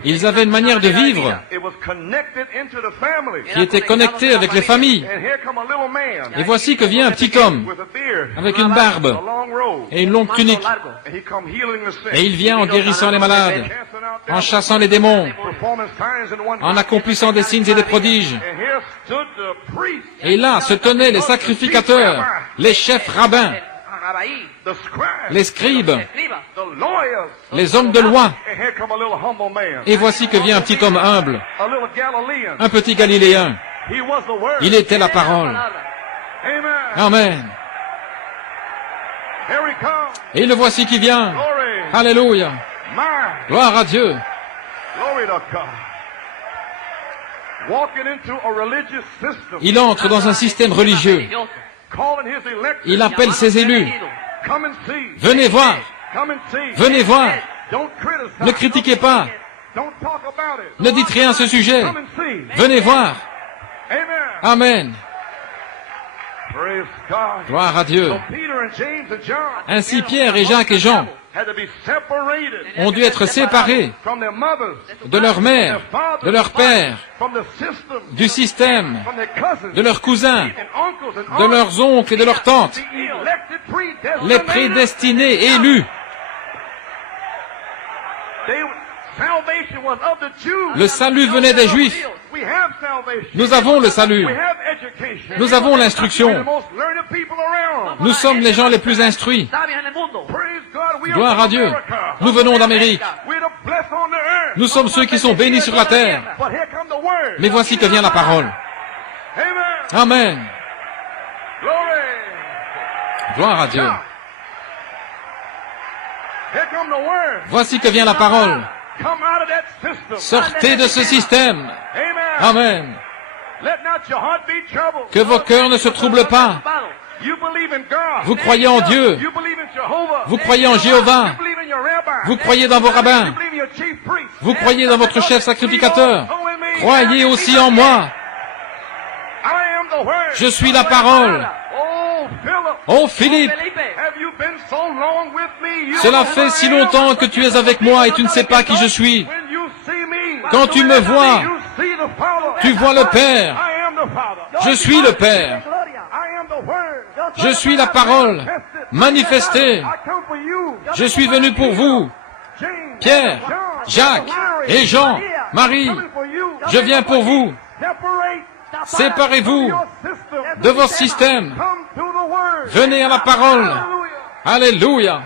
ils avaient une manière de vivre qui était connectée avec les familles. Et voici que vient un petit homme avec une barbe et une longue tunique. Et il vient en guérissant les malades, en chassant les démons, en accomplissant des signes et des prodiges. Et là se tenaient les sacrificateurs, les chefs rabbins, les scribes, les hommes de loi. Et voici que vient un petit homme humble, un petit Galiléen. Il était la parole. Amen. Et le voici qui vient. Alléluia. Gloire à Dieu. Il entre dans un système religieux. Il appelle ses élus. Venez voir. Venez voir. Ne critiquez pas. Ne dites rien à ce sujet. Venez voir. Amen. Gloire à Dieu. Ainsi Pierre et Jacques et Jean ont dû être séparés de leur mère, de leur père, du système, de leurs cousins, de leurs oncles et de leurs tantes, les prédestinés, élus. Le salut venait des Juifs. Nous avons le salut. Nous avons l'instruction. Nous sommes les gens les plus instruits. Gloire à Dieu. Nous venons d'Amérique. Nous sommes ceux qui sont bénis sur la terre. Mais voici que vient la parole. Amen. Gloire à Dieu. Voici que vient la parole. Sortez de ce système. Amen. Que vos cœurs ne se troublent pas. Vous croyez en Dieu. Vous croyez en Jéhovah. Vous croyez dans vos rabbins. Vous croyez dans votre chef sacrificateur. Croyez aussi en moi. Je suis la parole. Oh Philippe, cela fait si longtemps que tu es avec moi et tu ne sais pas qui je suis. Quand tu me vois, tu vois le Père. Je suis le Père. Je suis la parole manifestée. Je suis venu pour vous. Pierre, Jacques et Jean, Marie, je viens pour vous. Séparez-vous de vos systèmes. Venez à la parole. Alléluia.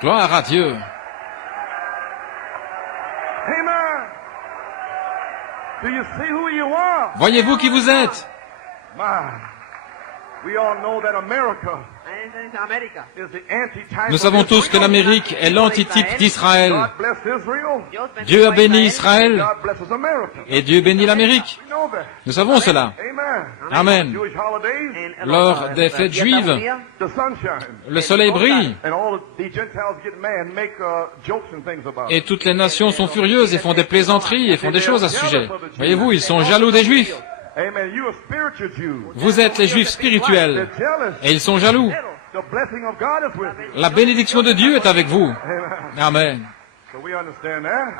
Gloire à Dieu. Voyez-vous qui vous êtes? Nous savons tous que l'Amérique est l'antitype d'Israël. Dieu a béni Israël et Dieu bénit l'Amérique. Nous savons cela. Amen. Lors des fêtes juives, le soleil brille et toutes les nations sont furieuses et font des plaisanteries et font des choses à ce sujet. Voyez-vous, ils sont jaloux des Juifs. Vous êtes les Juifs spirituels et ils sont jaloux. La bénédiction de Dieu est avec vous. Amen.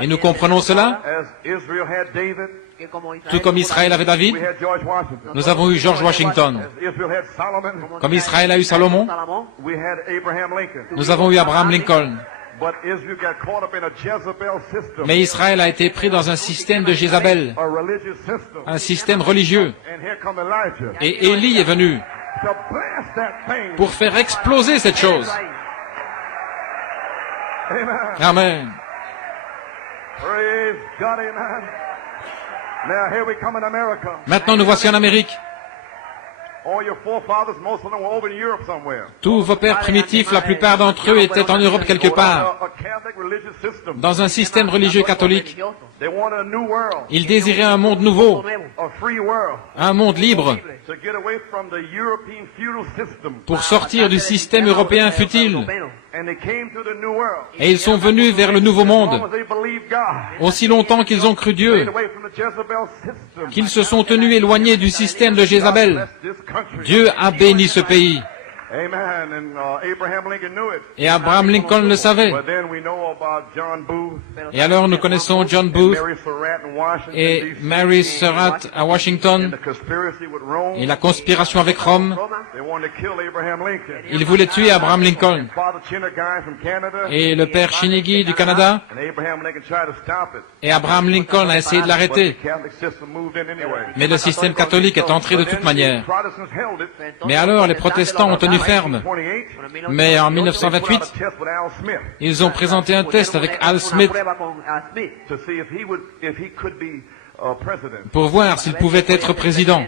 Et nous comprenons cela. Tout comme Israël avait David, nous avons eu George Washington. Comme Israël a eu Salomon, nous avons eu Abraham Lincoln. Mais Israël a été pris dans un système de Jézabel, un système religieux. Et Élie est venu pour faire exploser cette chose. Amen. Maintenant, nous voici en Amérique. Tous vos pères primitifs, la plupart d'entre eux étaient en Europe quelque part, dans un système religieux catholique. Ils désiraient un monde nouveau, un monde libre, pour sortir du système européen futile. Et ils sont venus vers le nouveau monde, aussi longtemps qu'ils ont cru Dieu, qu'ils se sont tenus éloignés du système de Jézabel. Dieu a béni ce pays. Et Abraham Lincoln le savait. Et alors nous connaissons John Booth et Mary Surratt à Washington et la conspiration avec Rome. Ils voulaient tuer Abraham Lincoln. Et le père Chinigi du Canada. Et Abraham Lincoln a essayé de l'arrêter. Mais le système catholique est entré de toute manière. Mais alors les protestants ont tenu ferme. Mais en 1928, ils ont présenté un test avec Al Smith pour voir s'il pouvait être président.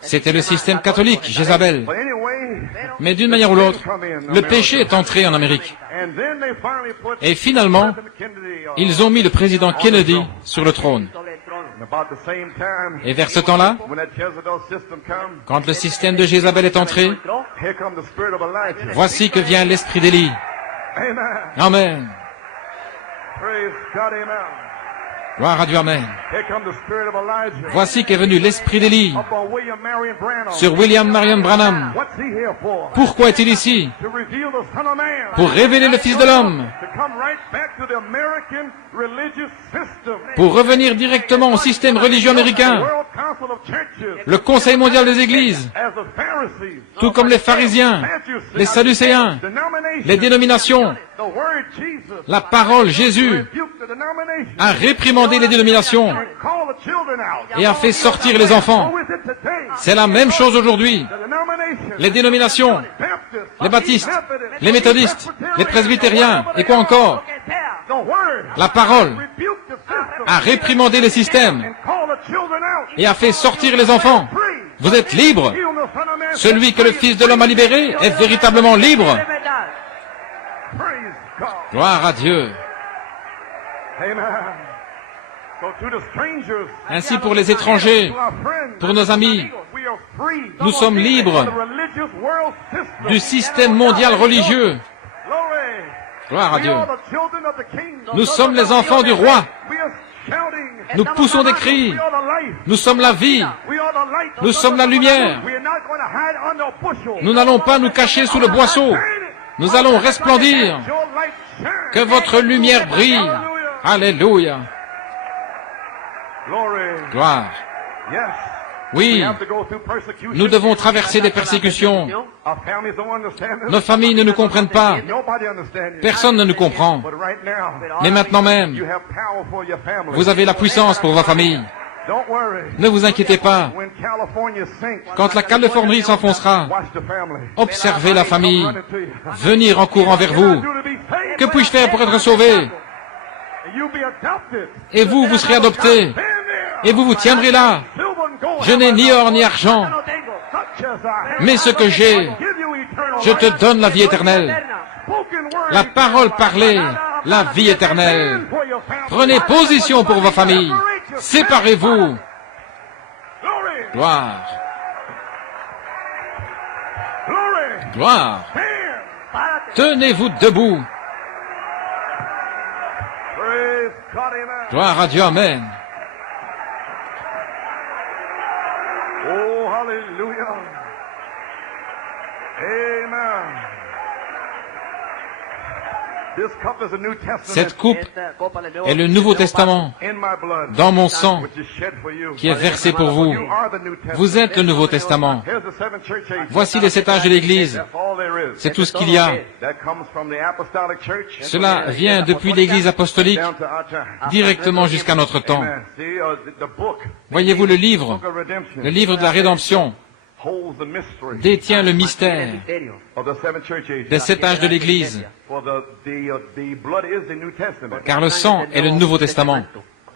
C'était le système catholique, Jézabel. Mais d'une manière ou l'autre, le péché est entré en Amérique. Et finalement, ils ont mis le président Kennedy sur le trône. Et vers ce temps-là, quand le système de Jézabel est entré, voici que vient l'esprit d'Élie. Amen. Gloire à Dieu, amen. Here comes the spirit of Elijah Voici qu'est venu l'esprit d'Élie upon William Marion Branham. sur William Marion Branham. What's he here for? Pourquoi est-il ici? To reveal the Son of Man. Pour révéler le Fils de l'homme, To come right back to the American religious system. pour revenir directement au système religieux américain, World Council of Churches. le Conseil mondial des églises, As the Pharisees. tout comme les pharisiens, les sadducéens, Denominations. les dénominations. The word Jesus. La parole Jésus Rebuked the denomination. a réprimandé les dénominations And called the children out. et a fait sortir les enfants. How is it today? C'est la même chose aujourd'hui. The denomination. Les dénominations, Baptists. les baptistes, les méthodistes, les presbytériens, et quoi encore? The word. La parole Rebuked the system. a réprimandé les systèmes And called the children out. et a fait sortir les enfants. Vous êtes libres. Heal the Son of Man. Celui que le Fils de l'homme a libéré est véritablement libre. Praise God. Gloire à Dieu. Amen. So to the strangers, Ainsi pour les étrangers, to our friends, pour nos amis, we are free. nous sommes libres The religious world system. du système mondial religieux. Glory. Gloire à We Dieu. are the children of the King. Nous sommes les enfants du roi. We are shouting. Nous poussons des cris. We are the light. Nous sommes la vie. We are the light. Nous sommes la lumière. We are not going to hide under a bushel. Nous n'allons pas nous cacher sous le boisseau. Nous allons resplendir. Your light shine. Que votre lumière brille. Alléluia. Glory. Gloire. Yes. Oui, We have to go through persecution. nous devons traverser des persécutions. Our families don't understand this. Nos familles ne nous comprennent pas. Nobody understands you. Personne ne nous comprend. But right now, Mais maintenant you même, have power for your family. vous avez la puissance pour vos familles. Don't worry. Ne vous inquiétez pas. When California sinks, Quand la Californie s'enfoncera, watch the family. observez la famille Run into you. venir en courant vers vous. Do to be saved. Que puis-je faire pour être sauvé? And you'll be adopted. Et vous, vous serez adoptés. Stand there. Et vous vous tiendrez là. Silver and gold Je n'ai have I ni none. or ni argent, Such as I have. mais ce que j'ai, Give you eternal je te life. donne la vie éternelle. Spoken word. La parole parlée, la vie éternelle. Stand for your family. Prenez position pour vos familles. Séparez-vous. Glory. Gloire. Glory. Gloire. Stand. Tenez-vous debout. Praise God. Amen. Gloire à Dieu. Amen. Oh, hallelujah. Amen. This cup is a New Testament Cette coupe est le Nouveau Testament in my blood, dans mon sang which is shed for you. qui est versé pour vous. You are the New Testament. Vous êtes le Nouveau Testament. Here's the seven church ages. Voici les 7 âges de l'Église. That's all there is. C'est tout ce qu'il y a. That comes from the apostolic church Cela vient depuis l'Église apostolique down to our time. directement jusqu'à notre temps. Amen. See, the book Voyez-vous, le livre, of redemption le livre de la rédemption, holds the mystery détient le mystère of the seven church ages. des 7 âges de l'Église, For the blood is the New Testament. car le sang est le Nouveau Testament.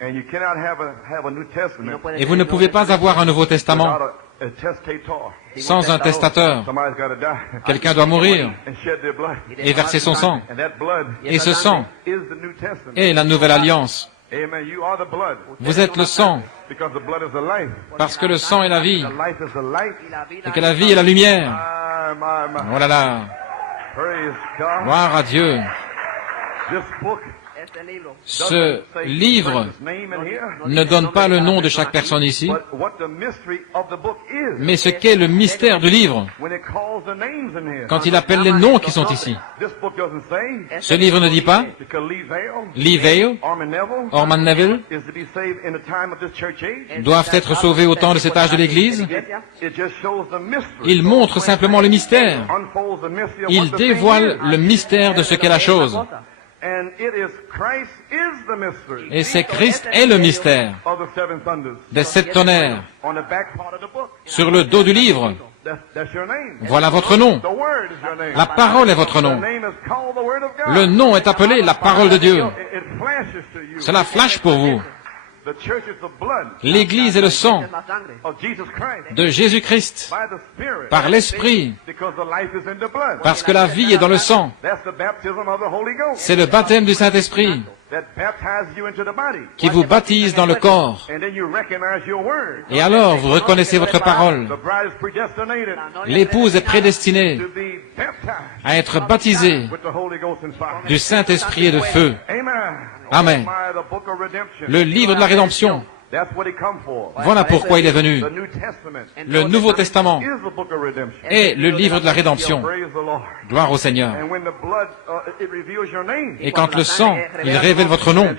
And you cannot have a New Testament Et vous ne pouvez pas avoir un Nouveau Testament without a testator. sans un testateur. Somebody's got to die Quelqu'un doit mourir and shed their blood. et verser son sang. And that blood Et ce sang is the New Testament. est la Nouvelle Alliance. Amen. You are the blood Vous êtes le sang, because the blood is the life. parce que le sang est la vie, The life is the light. et que la vie est la lumière. My. Oh là là, Praise God. gloire à Dieu. This book Ce livre ne donne pas le nom de chaque personne ici, but what the mystery of the book is. mais ce qu'est le mystère du livre, When it calls the names in here. quand il appelle les noms qui sont ici. This book doesn't say Ce livre ne dit pas because Lee Vale, Lee Vale, Orman Neville Orman Neville is to be saved in the time of this church age. doivent être sauvés au temps de cet âge de l'Église. It just shows the mystery. Il montre simplement le mystère. Unfolds the mystery of Il what the thing dévoile is. le mystère de ce qu'est la chose. And it is Christ is the mystery Et c'est Christ est le mystère of the seven thunders. des 7 tonnerres. On the back part of the book. Sur le dos du livre, That's your name. voilà votre nom. The word is your name. La parole est votre The nom. name is called the word of God. Le nom est appelé la parole de Dieu. It flashes to you. Cela flash pour vous. The church is the blood L'Église est le sang of Jesus Christ de Jésus-Christ by the Spirit. par l'Esprit, Because the life is in the blood. parce que la vie est dans le sang. That's the baptism of the Holy Ghost. C'est le baptême du Saint-Esprit. qui vous baptise dans le corps. Et alors, vous reconnaissez votre parole. L'épouse est prédestinée à être baptisée du Saint-Esprit et de feu. Amen. Le livre de la rédemption. Voilà pourquoi il est venu. Le Nouveau Testament est le livre de la rédemption. Gloire au Seigneur. Et quand le sang, il révèle votre nom.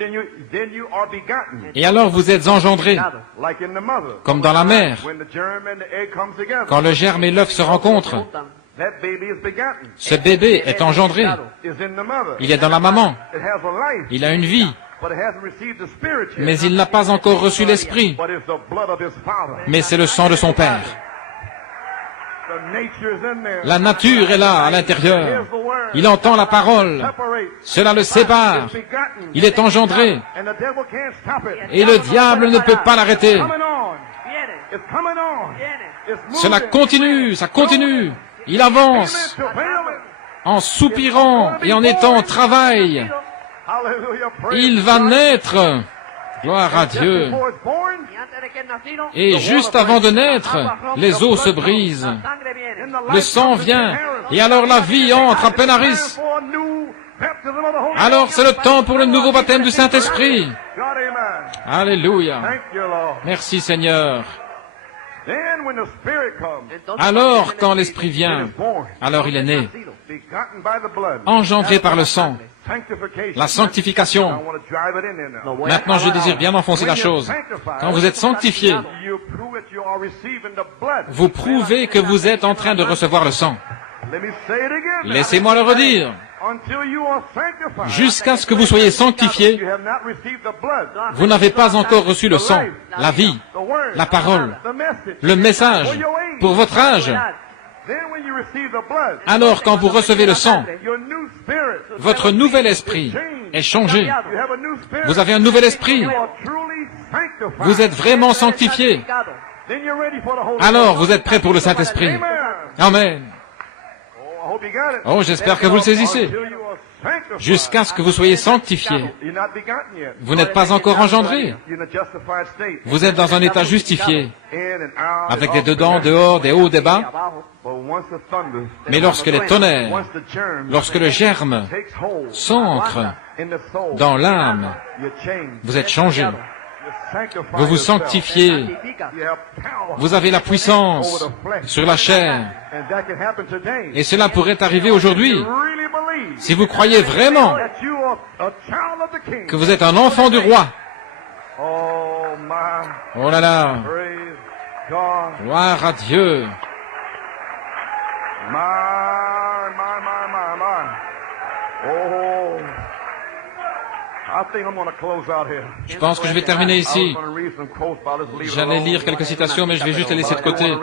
Et alors vous êtes engendrés, comme dans la mer. Quand le germe et l'œuf se rencontrent, ce bébé est engendré. Il est dans la maman. Il a une vie. Mais il n'a pas encore reçu l'Esprit. Mais c'est le sang de son Père. La nature est là, à l'intérieur. Il entend la parole. Cela le sépare. Il est engendré. Et le diable ne peut pas l'arrêter. Cela continue, ça continue. Il avance en soupirant et en étant en travail. Il va naître. Gloire à Dieu. Et juste avant de naître, les os se brisent. Le sang vient. Et alors la vie entre à Pénaris. Alors c'est le temps pour le nouveau baptême du Saint-Esprit. Alléluia. Merci Seigneur. Alors quand l'Esprit vient, alors il est né. Engendré par le sang. La sanctification. Maintenant, je désire bien enfoncer la chose. Quand vous êtes sanctifié, vous prouvez que vous êtes en train de recevoir le sang. Laissez-moi le redire. Jusqu'à ce que vous soyez sanctifié, vous n'avez pas encore reçu le sang, la vie, la parole, le message pour votre âge. Alors, quand vous recevez le sang, votre nouvel esprit est changé. Vous avez un nouvel esprit. Vous êtes vraiment sanctifié. Alors, vous êtes prêt pour le Saint-Esprit. Amen. Oh, j'espère que vous le saisissez. Jusqu'à ce que vous soyez sanctifié. Vous n'êtes pas encore engendré. Vous êtes dans un état justifié, avec des dedans, dehors, des hauts, des bas. Mais lorsque les tonnerres, lorsque le germe s'ancre dans l'âme, vous êtes changé. Vous vous sanctifiez. Vous avez la puissance sur la chair. Et cela pourrait arriver aujourd'hui. Si vous croyez vraiment que vous êtes un enfant du roi. Oh là là. Gloire à Dieu. Je pense que je vais terminer ici. J'allais lire quelques citations, mais je vais juste les laisser de côté.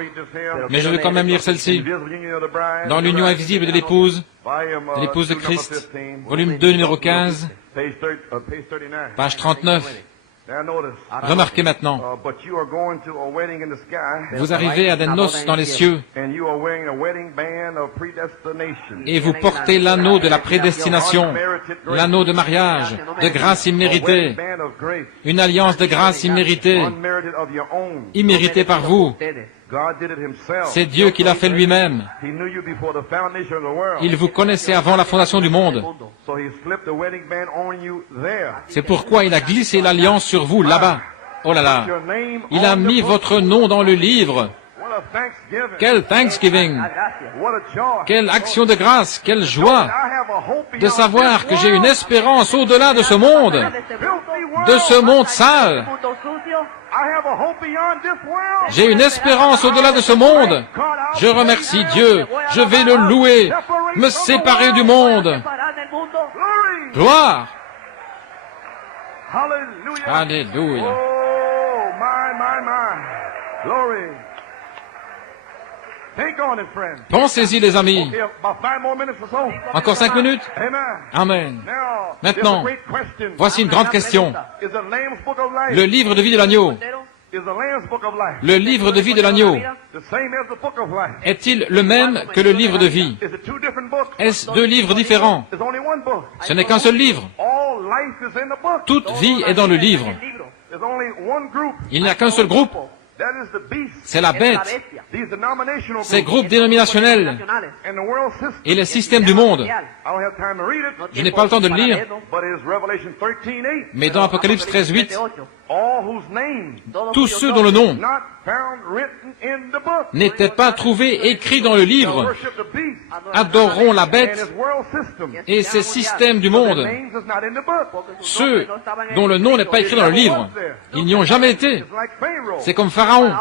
Mais je vais quand même lire celle-ci. Dans l'union invisible de l'épouse de Christ, volume 2, numéro 15, page 39. Remarquez maintenant, vous arrivez à des noces dans les cieux et vous portez l'anneau de la prédestination, l'anneau de mariage, de grâce imméritée, une alliance de grâce imméritée, imméritée par vous. C'est Dieu qui l'a fait lui-même. Il vous connaissait avant la fondation du monde. C'est pourquoi il a glissé l'alliance sur vous là-bas. Oh là là. Il a mis votre nom dans le livre. Quel Thanksgiving. Quelle action de grâce. Quelle joie de savoir que j'ai une espérance au-delà de ce monde sale. J'ai une espérance au-delà de ce monde. Je remercie Dieu. Je vais le louer. Me séparer du monde. Gloire. Alléluia. Pensez-y, les amis. Encore 5 minutes? Amen. Maintenant, voici une grande question. Le livre de vie de l'agneau. Le livre de vie de l'agneau est-il le même que le livre de vie? Est-ce 2 livres différents? Ce n'est qu'un seul livre. Toute vie est dans le livre. Il n'y a qu'un seul groupe, c'est la bête. Ces groupes dénominationnels et les systèmes du monde. Je n'ai pas le temps de le lire, mais dans Apocalypse 13:8, tous ceux dont le nom n'était pas trouvé écrit dans le livre adoreront la bête et ses systèmes du monde. Ceux dont le nom n'est pas écrit dans le livre, ils n'y ont jamais été. C'est comme Pharaon.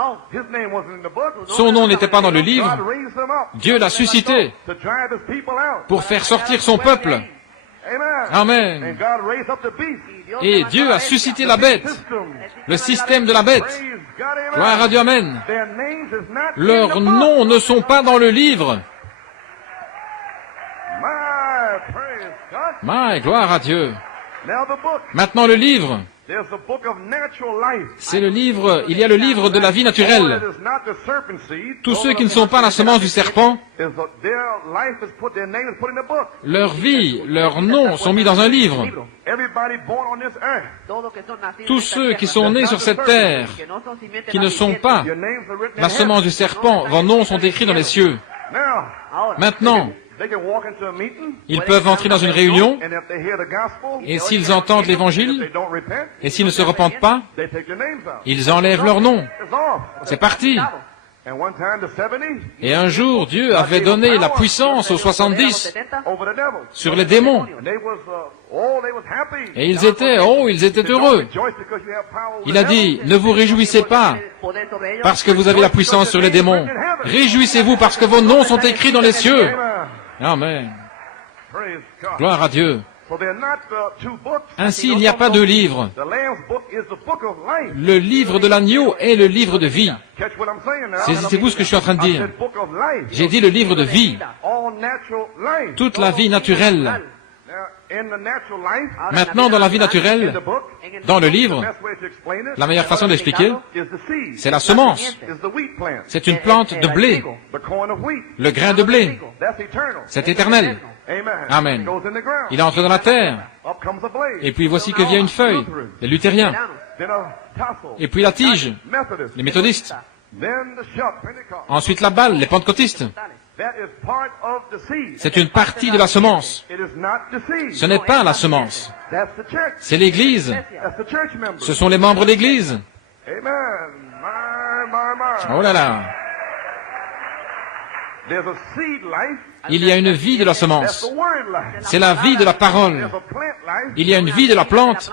Son nom n'était pas dans le livre. Dieu l'a suscité pour faire sortir son peuple. Amen. Et Dieu a suscité la bête, le système de la bête. Gloire à Dieu, amen. Leurs noms ne sont pas dans le livre. My, gloire à Dieu. Maintenant le livre. C'est le livre, il y a le livre de la vie naturelle. Tous ceux qui ne sont pas la semence du serpent, leur vie, leurs noms sont mis dans un livre. Tous ceux qui sont nés sur cette terre, qui ne sont pas la semence du serpent, vos noms sont écrits dans les cieux. Maintenant, ils peuvent entrer dans une réunion, et s'ils entendent l'évangile, et s'ils ne se repentent pas, ils enlèvent leur nom. C'est parti. Et un jour, Dieu avait donné la puissance aux 70 sur les démons. Et ils étaient heureux. Il a dit, ne vous réjouissez pas parce que vous avez la puissance sur les démons. Réjouissez-vous parce que vos noms sont écrits dans les cieux. Amen. Gloire à Dieu. Ainsi, il n'y a pas deux livres. Le livre de l'agneau est le livre de vie. Saisissez-vous ce que je suis en train de dire. J'ai dit le livre de vie. Toute la vie naturelle. Maintenant, dans la vie naturelle, dans le livre, la meilleure façon d'expliquer, c'est la semence. C'est une plante de blé. Le grain de blé. C'est éternel. Amen. Il entre dans la terre. Et puis voici que vient une feuille, les luthériens. Et puis la tige, les méthodistes. Ensuite la balle, les pentecôtistes. C'est une partie de la semence. Ce n'est pas la semence. C'est l'Église. Ce sont les membres de l'Église. Oh là là. Il y a une vie de la semence. C'est la vie de la parole. Il y a une vie de la plante.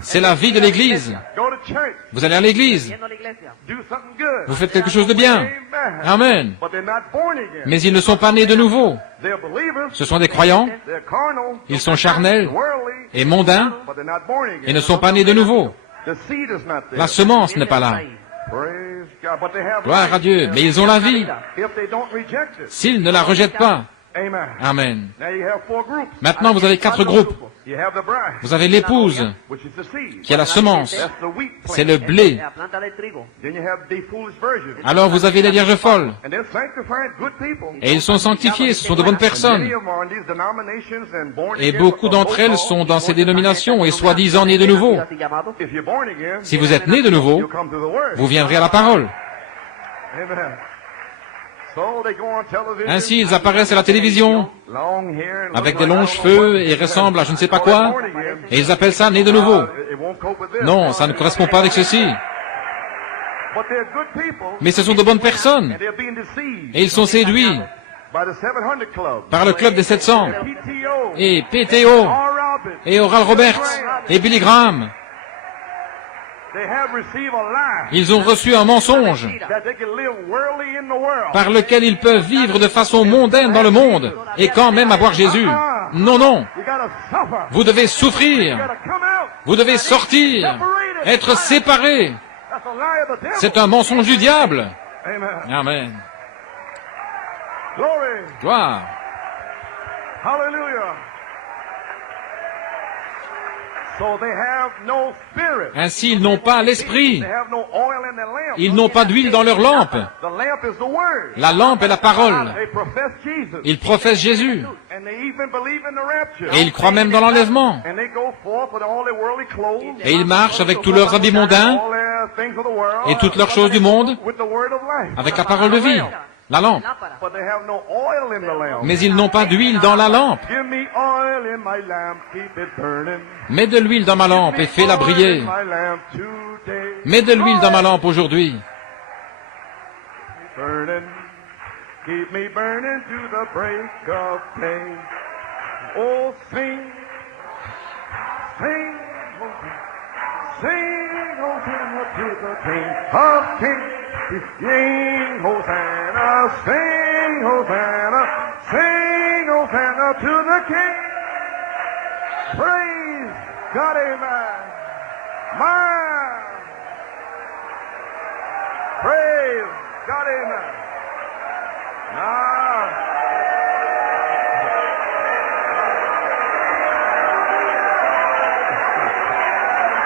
C'est la vie de l'Église. Vous allez à l'Église. Vous faites quelque chose de bien. Amen. Mais ils ne sont pas nés de nouveau. Ce sont des croyants. Ils sont charnels et mondains et ne sont pas nés de nouveau. La semence n'est pas là. Gloire à Dieu. Mais ils ont la vie. S'ils ne la rejettent pas. Amen. Maintenant, vous avez 4 groupes. Vous avez l'épouse, qui est la semence. C'est le blé. Alors vous avez les vierges folles. Et ils sont sanctifiés, ce sont de bonnes personnes. Et beaucoup d'entre elles sont dans ces dénominations et soi-disant nées de nouveau. Si vous êtes nés de nouveau, vous viendrez à la parole. Ainsi, ils apparaissent à la télévision avec des longs cheveux et ressemblent à je ne sais pas quoi, et ils appellent ça né de nouveau. Non, ça ne correspond pas avec ceci. Mais ce sont de bonnes personnes, et ils sont séduits par le club des 700, et PTO, et Oral Roberts, et Billy Graham. Ils ont reçu un mensonge par lequel ils peuvent vivre de façon mondaine dans le monde et quand même avoir Jésus. Non, non. Vous devez souffrir. Vous devez sortir. Être séparés. C'est un mensonge du diable. Amen. Gloire. Ainsi, ils n'ont pas l'esprit. Ils n'ont pas d'huile dans leur lampe. La lampe est la parole. Ils professent Jésus. Et ils croient même dans l'enlèvement. Et ils marchent avec tous leurs habits mondains et toutes leurs choses du monde avec la parole de vie, la lampe. Mais ils n'ont pas d'huile dans la lampe. Mets de l'huile dans ma lampe et fais-la briller. Mets de l'huile dans ma lampe aujourd'hui. Keep me burning to the break of day. Oh, sing, sing, sing, Hosanna to the King of Kings. Sing, Hosanna, sing, Hosanna, sing, Hosanna to the King. Praise God, amen. Praise God, amen.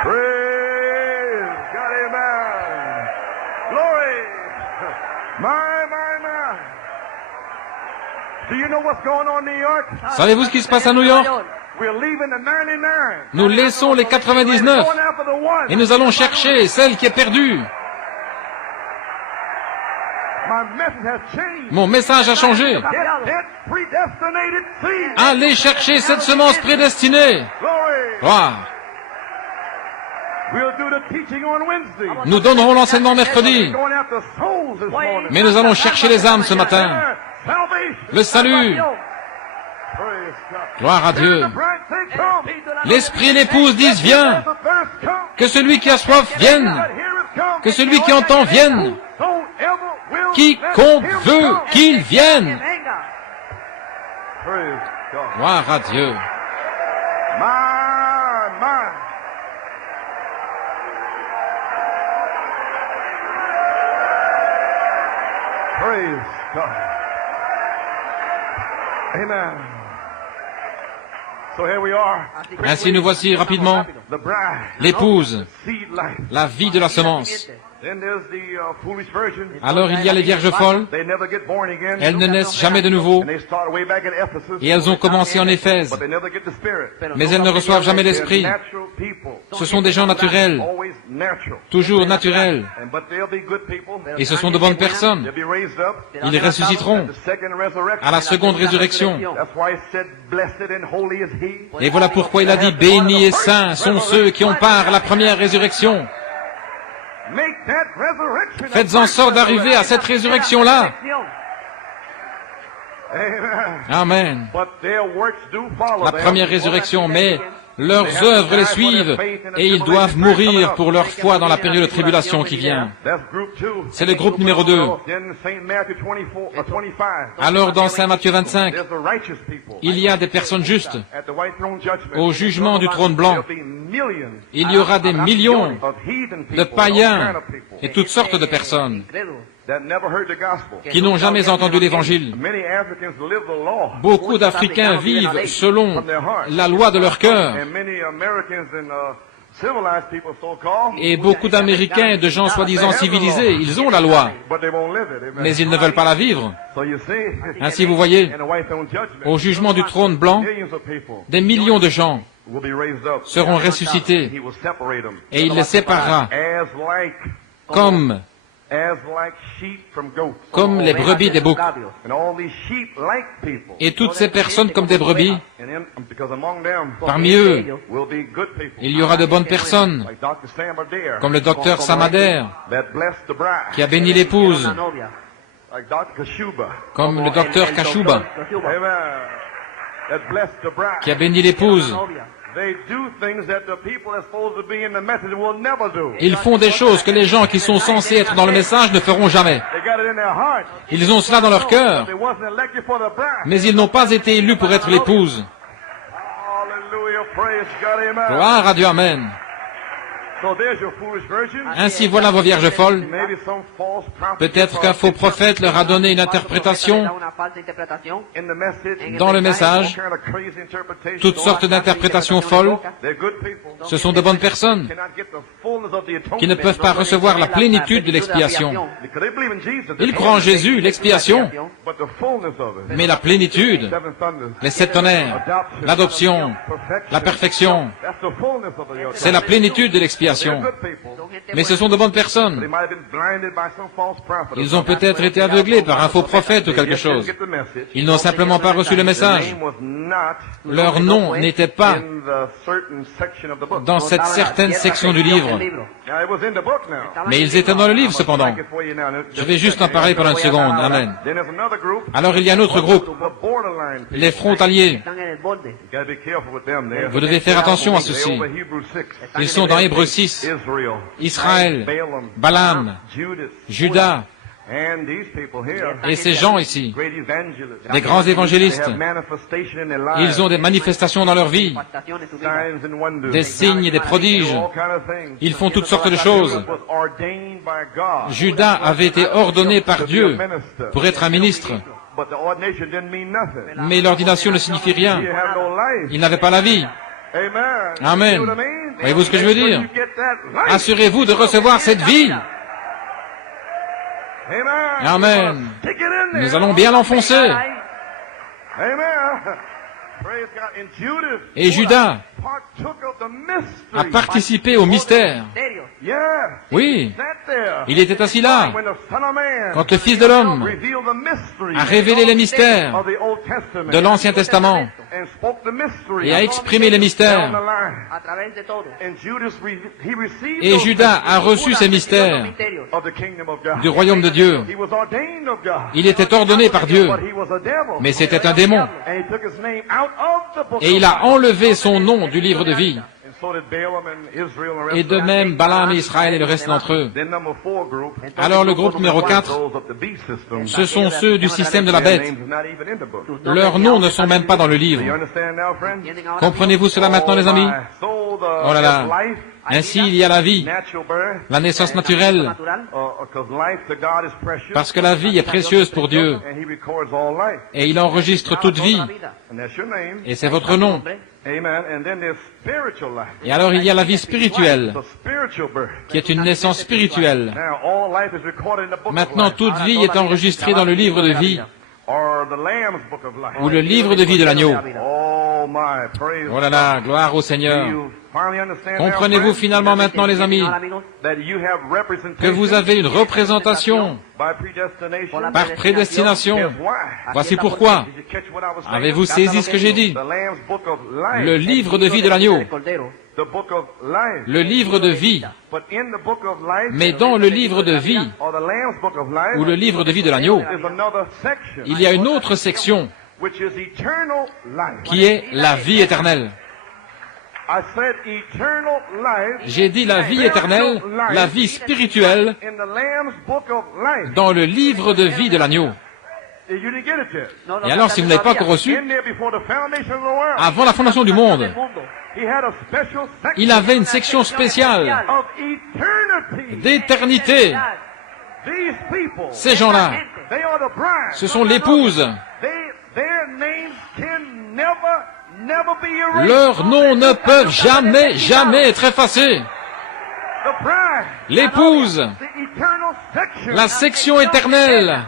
Praise God, amen. Glory. Do you know what's going on in New York? Savez-vous ce qui se passe à New York? We're leaving the 99. Nous laissons les 99 et nous allons chercher celle qui est perdue. Mon message a changé. Allez chercher cette semence prédestinée. Gloire. Nous donnerons l'enseignement mercredi. Mais nous allons chercher les âmes ce matin. Le salut. Gloire à Dieu. L'esprit et l'épouse disent viens. Que celui qui a soif vienne. Que celui qui entend vienne. Quiconque veut qu'il vienne. Gloire à Dieu. Praise God. Amen. So here we are. Ainsi nous voici rapidement, The bride, l'épouse, seed life. la vie de la semence. Then there's the foolish virgin. Alors il y a les vierges folles, They never get born again. elles ne naissent jamais de nouveau, And they start way back at Ephesus. et elles ont commencé en Éphèse, But they never get the spirit. mais elles ne reçoivent jamais l'esprit. Natural people. Ce sont des gens naturels, Always natural. toujours naturels, But they'll be good people. et ce sont de bonnes personnes. They'll be raised up. Ils ressusciteront The second resurrection. à la seconde résurrection. That's why it said, blessed and holy is he. Et voilà pourquoi il a dit, bénis et saints sont ceux qui ont part à la première résurrection. Make that resurrection. Faites en sorte d'arriver à cette résurrection-là. Amen. Amen. But their works do follow La them. première résurrection, mais leurs œuvres les suivent et ils doivent mourir pour leur foi dans la période de tribulation qui vient. That's group 2. C'est le groupe numéro 2. Then Saint Matthew 25. Alors dans Saint Matthieu 25, There's the righteous people. il y a des personnes justes. At the white throne judgment. Au jugement du trône blanc, There'll be millions il y aura des millions of heathen people, de païens all kind of people et toutes sortes de personnes that never heard the gospel. qui n'ont jamais entendu l'Évangile. Many Africans live the law. Beaucoup d'Africains vivent selon la loi de leur cœur. And many Americans and civilized people so-called. Et beaucoup d'Américains et de gens soi-disant civilisés, ils ont la loi, But they won't live it. Amen. mais ils ne veulent pas la vivre. So you see, Ainsi vous voyez, in the white throne judgment, au jugement du trône blanc, millions of people des millions de gens will be raised up. seront ressuscités He will separate them. et il les séparera Comme comme sheep from goats. comme les brebis des boucs. And all these sheep like people. Et toutes ces personnes comme des brebis, Because among them parmi eux, will be good people. il y aura de bonnes personnes, Like Dr. Sam Adair, comme le docteur Samader, that blessed the bride. qui a béni l'épouse, Like Dr. Kashuba. comme le docteur Kashuba, Amen. That blessed the bride. qui a béni l'épouse. They do things that the people that's supposed to be in the message will never do. Ils font des choses que les gens qui sont censés être dans le message ne feront jamais. They got it in their heart. Ils ont cela dans leur cœur, They wasn't elected for the bride. mais ils n'ont pas été élus pour être l'épouse. Hallelujah. Praise God. Amen. Gloire à Dieu, Amen. Ainsi voilà vos vierges folles. Peut-être qu'un faux prophète leur a donné une interprétation dans le message, toutes sortes d'interprétations folles. Ce sont de bonnes personnes qui ne peuvent pas recevoir la plénitude de l'expiation. Ils croient en Jésus, l'expiation, mais la plénitude, les 7 tonnerres, l'adoption, la perfection, c'est la plénitude de l'expiation. Mais ce sont de bonnes personnes. Ils ont peut-être été aveuglés par un faux prophète ou quelque chose. Ils n'ont simplement pas reçu le message. Leur nom n'était pas dans cette certaine section du livre. Mais ils étaient dans le livre cependant. Je vais juste en parler pendant une seconde. Amen. Alors il y a un autre groupe, les frontaliers. Vous devez faire attention à ceci. Ils sont dans Hébreux 6. Israël, Balaam, Judas, et ces gens ici, des grands évangélistes, ils ont des manifestations dans leur vie, des signes et des prodiges. Ils font toutes sortes de choses. Judas avait été ordonné par Dieu pour être un ministre. Mais l'ordination ne signifie rien. Il n'avait pas la vie. Amen. Voyez-vous ce que je veux dire? Assurez-vous de recevoir cette vie. Amen. Nous allons bien l'enfoncer. Et Judas a participé au mystère. Oui, il était assis là quand le Fils de l'homme a révélé les mystères de l'Ancien Testament et a exprimé les mystères. Et Judas a reçu ces mystères du royaume de Dieu. Il était ordonné par Dieu, mais c'était un démon. Et il a enlevé son nom du livre de vie. Et de même, Balaam et Israël et le reste d'entre eux. Alors le groupe numéro 4, ce sont ceux du système de la bête. Leurs noms ne sont même pas dans le livre. Comprenez-vous cela maintenant, les amis? Oh là là. Ainsi, il y a la vie, la naissance naturelle, parce que la vie est précieuse pour Dieu, et il enregistre toute vie, et c'est votre nom. Et alors il y a la vie spirituelle, qui est une naissance spirituelle. Maintenant, toute vie est enregistrée dans le livre de vie, ou le livre de vie de l'agneau. Oh là là, gloire au Seigneur. Comprenez-vous finalement maintenant, les amis, que vous avez une représentation par prédestination? Voici pourquoi. Avez-vous saisi ce que j'ai dit? Le livre de vie de l'agneau. Le livre de vie. Mais dans le livre de vie, ou le livre de vie de l'agneau, il y a une autre section qui est la vie éternelle. J'ai dit la vie éternelle, la vie spirituelle, dans le livre de vie de l'agneau. Et alors, si vous n'avez pas encore reçu, avant la fondation du monde, il avait une section spéciale d'éternité. Ces gens-là, ce sont l'épouse. Leurs noms ne peuvent jamais, jamais être effacés. L'épouse, la section éternelle,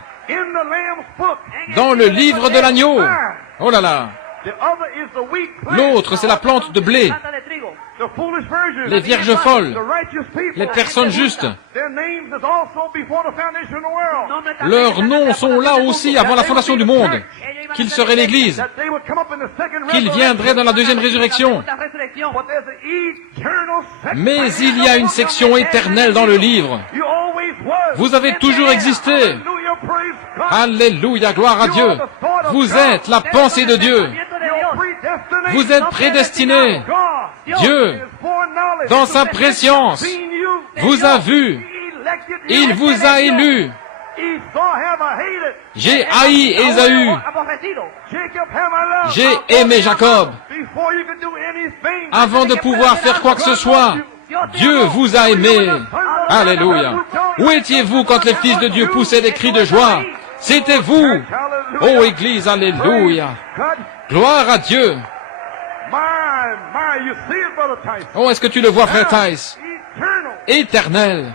dans le livre de l'agneau. Oh là là. L'autre, c'est la plante de blé. Les vierges folles, les personnes justes. Leurs noms sont là aussi avant la fondation du monde, qu'ils seraient l'Église, qu'ils viendraient dans la deuxième résurrection. Mais il y a une section éternelle dans le livre. Vous avez toujours existé. Alléluia, gloire à Dieu. Vous êtes la pensée de Dieu. Vous êtes prédestinés. Dieu, dans sa préscience, vous a vu. Il vous a élu. J'ai haï Ésaü. J'ai aimé Jacob. Avant de pouvoir faire quoi que ce soit, Dieu vous a aimé. Alléluia. Où étiez-vous quand les fils de Dieu poussaient des cris de joie? C'était vous. Oh Église, alléluia. Gloire à Dieu. Oh, est-ce que tu le vois, frère Tice? Éternel.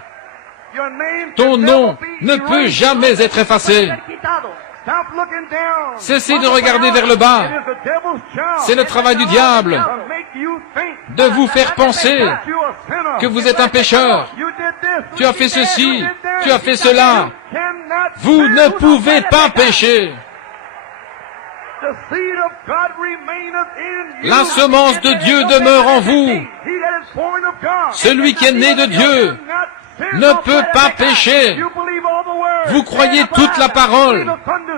Ton nom ne peut jamais être effacé. Cessez de regarder vers le bas. C'est le travail du diable de vous faire penser que vous êtes un pécheur. Tu as fait ceci, tu as fait cela. Vous ne pouvez pas pécher. La semence de Dieu demeure en vous. Celui qui est né de Dieu ne peut pas pécher. Vous croyez toute la parole.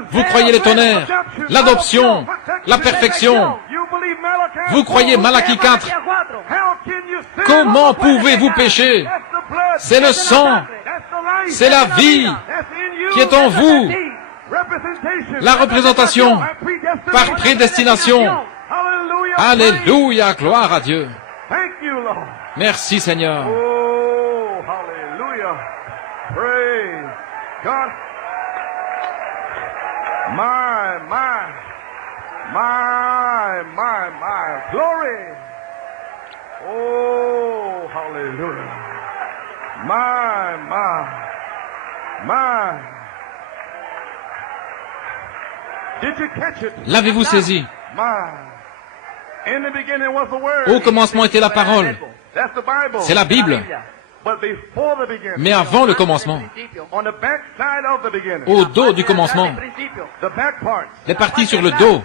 Vous croyez les tonnerres, l'adoption, la perfection. Vous croyez Malachie 4. Comment pouvez-vous pécher? C'est le sang, c'est la vie qui est en vous. La représentation par prédestination. Alléluia, gloire à Dieu. Merci Seigneur. Praise God. My. Glory. Oh, hallelujah. My. Did you catch it? L'avez-vous saisi? In the beginning was the word. Au commencement était la parole. That's the Bible. C'est la Bible. Mais avant le commencement, au dos du commencement, les parties sur le dos,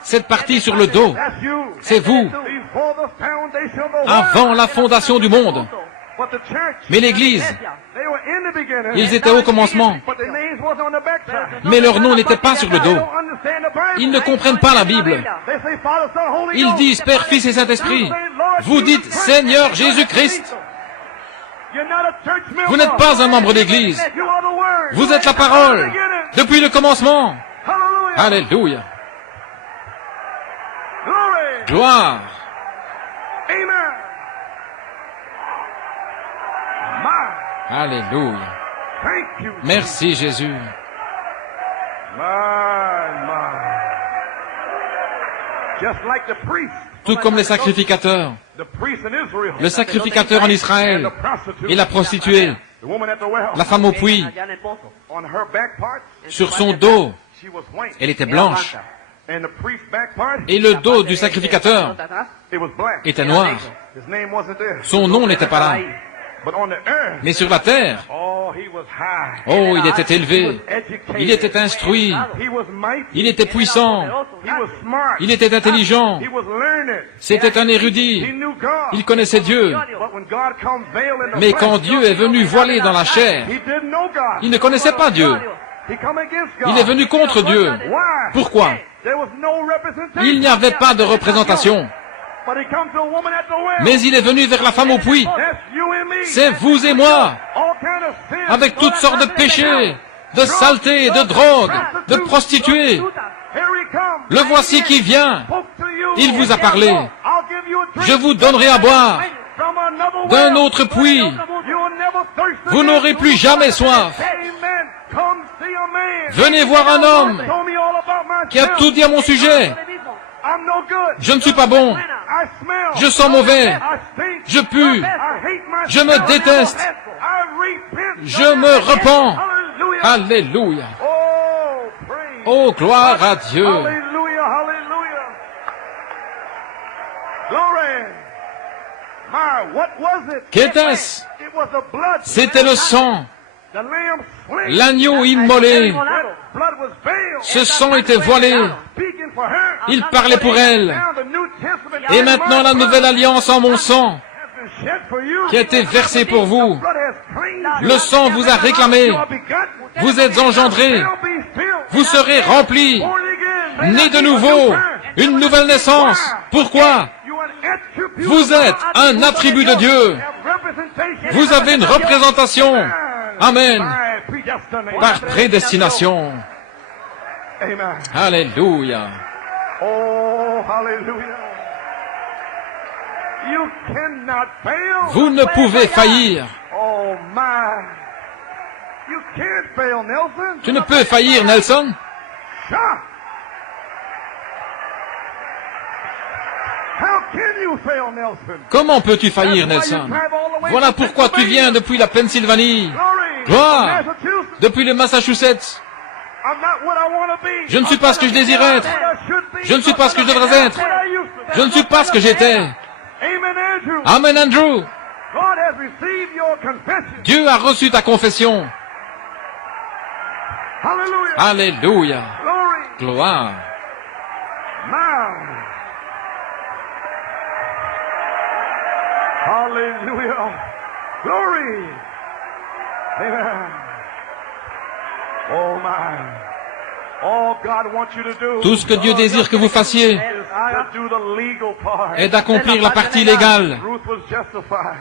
cette partie sur le dos, c'est vous, avant la fondation du monde. Mais l'Église, ils étaient au commencement, mais leur nom n'était pas sur le dos. Ils ne comprennent pas la Bible. Ils disent Père, Fils et Saint-Esprit. Vous dites Seigneur Jésus-Christ. Vous n'êtes pas un membre d'église. Vous êtes la parole depuis le commencement. Alléluia. Gloire. Alléluia. Merci Jésus. Tout comme les sacrificateurs. Le sacrificateur en Israël et la prostituée, la femme au puits, sur son dos, elle était blanche. Et le dos du sacrificateur était noir. Son nom n'était pas là. Mais sur la terre, oh, il était élevé, il était instruit, il était puissant, il était intelligent, c'était un érudit, il connaissait Dieu. Mais quand Dieu est venu voilé dans la chair, il ne connaissait pas Dieu. Il est venu contre Dieu. Pourquoi? Il n'y avait pas de représentation. Mais il est venu vers la femme au puits. C'est vous et moi, avec toutes sortes de péchés, de saleté, de drogue, de prostituées. Le voici qui vient. Il vous a parlé. Je vous donnerai à boire d'un autre puits. Vous n'aurez plus jamais soif. Venez voir un homme qui a tout dit à mon sujet. Je ne suis pas bon. Je sens mauvais. Je pue. Je me déteste. Je me repens. Alléluia. Oh, gloire à Dieu. Qu'était-ce? C'était le sang. L'agneau immolé. Ce sang était voilé. Il parlait pour elle. Et maintenant la nouvelle alliance en mon sang, qui a été versé pour vous. Le sang vous a réclamé. Vous êtes engendrés. Vous serez remplis. Nés de nouveau. Une nouvelle naissance. Pourquoi? Vous êtes un attribut de Dieu. Vous avez une représentation. Amen. Par prédestination. Alléluia. Oh, hallelujah. Vous ne pouvez faillir. Oh my. You can't fail, Nelson. Tu ne peux faillir, Nelson. How can you fail, Nelson? Comment peux-tu faillir, Nelson? Voilà pourquoi tu viens depuis la Pennsylvanie. Gloire! Depuis le Massachusetts. Je ne suis pas ce que je désire être. Je ne suis pas ce que je devrais être. Je ne suis pas ce que j'étais. Amen, Andrew. Dieu a reçu ta confession. Alléluia. Gloire. Hallelujah. Glory. Amen. Oh my. All God wants you to do. Tout ce que Dieu désire que vous fassiez est d'accomplir la partie légale.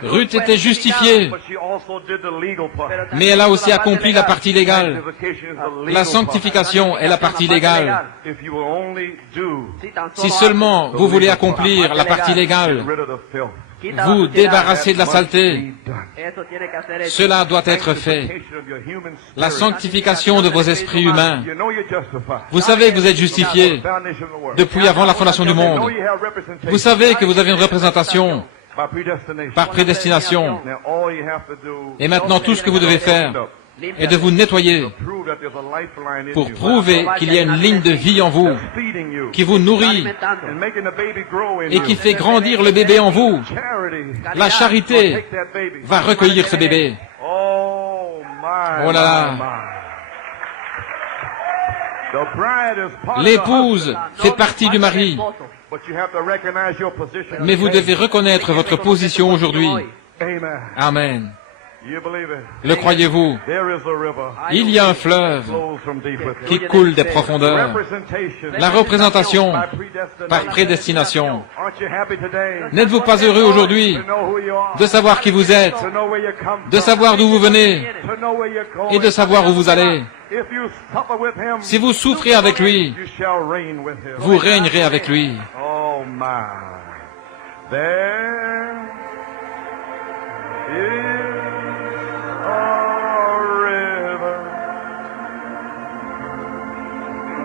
Ruth était justifiée, mais elle a aussi accompli la partie légale. La sanctification est la partie légale. Si seulement vous voulez accomplir la partie légale, vous débarrasser de la saleté, cela doit être fait. La sanctification de vos esprits humains. Vous savez que vous êtes justifiés depuis avant la fondation du monde. Vous savez que vous avez une représentation par prédestination. Et maintenant, tout ce que vous devez faire est de vous nettoyer pour prouver qu'il y a une ligne de vie en vous qui vous nourrit et qui fait grandir le bébé en vous. La charité va recueillir ce bébé. Oh là là. L'épouse fait partie du mari, mais vous devez reconnaître votre position aujourd'hui. Amen. Le croyez-vous? Il y a un fleuve qui coule des profondeurs. La représentation par prédestination. N'êtes-vous pas heureux aujourd'hui de savoir qui vous êtes, de savoir d'où vous venez et de savoir où vous allez? Si vous souffrez avec lui, vous régnerez avec lui.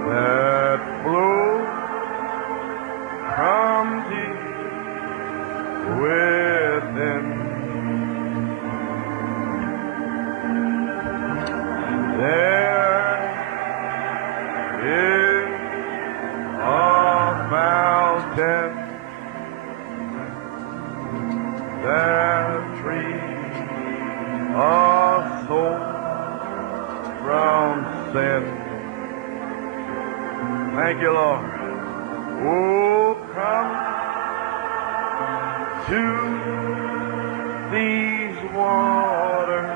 That flows from deep within. There is a fountain, that tree of soul from sin. Thank you, Lord. Oh, come to these waters.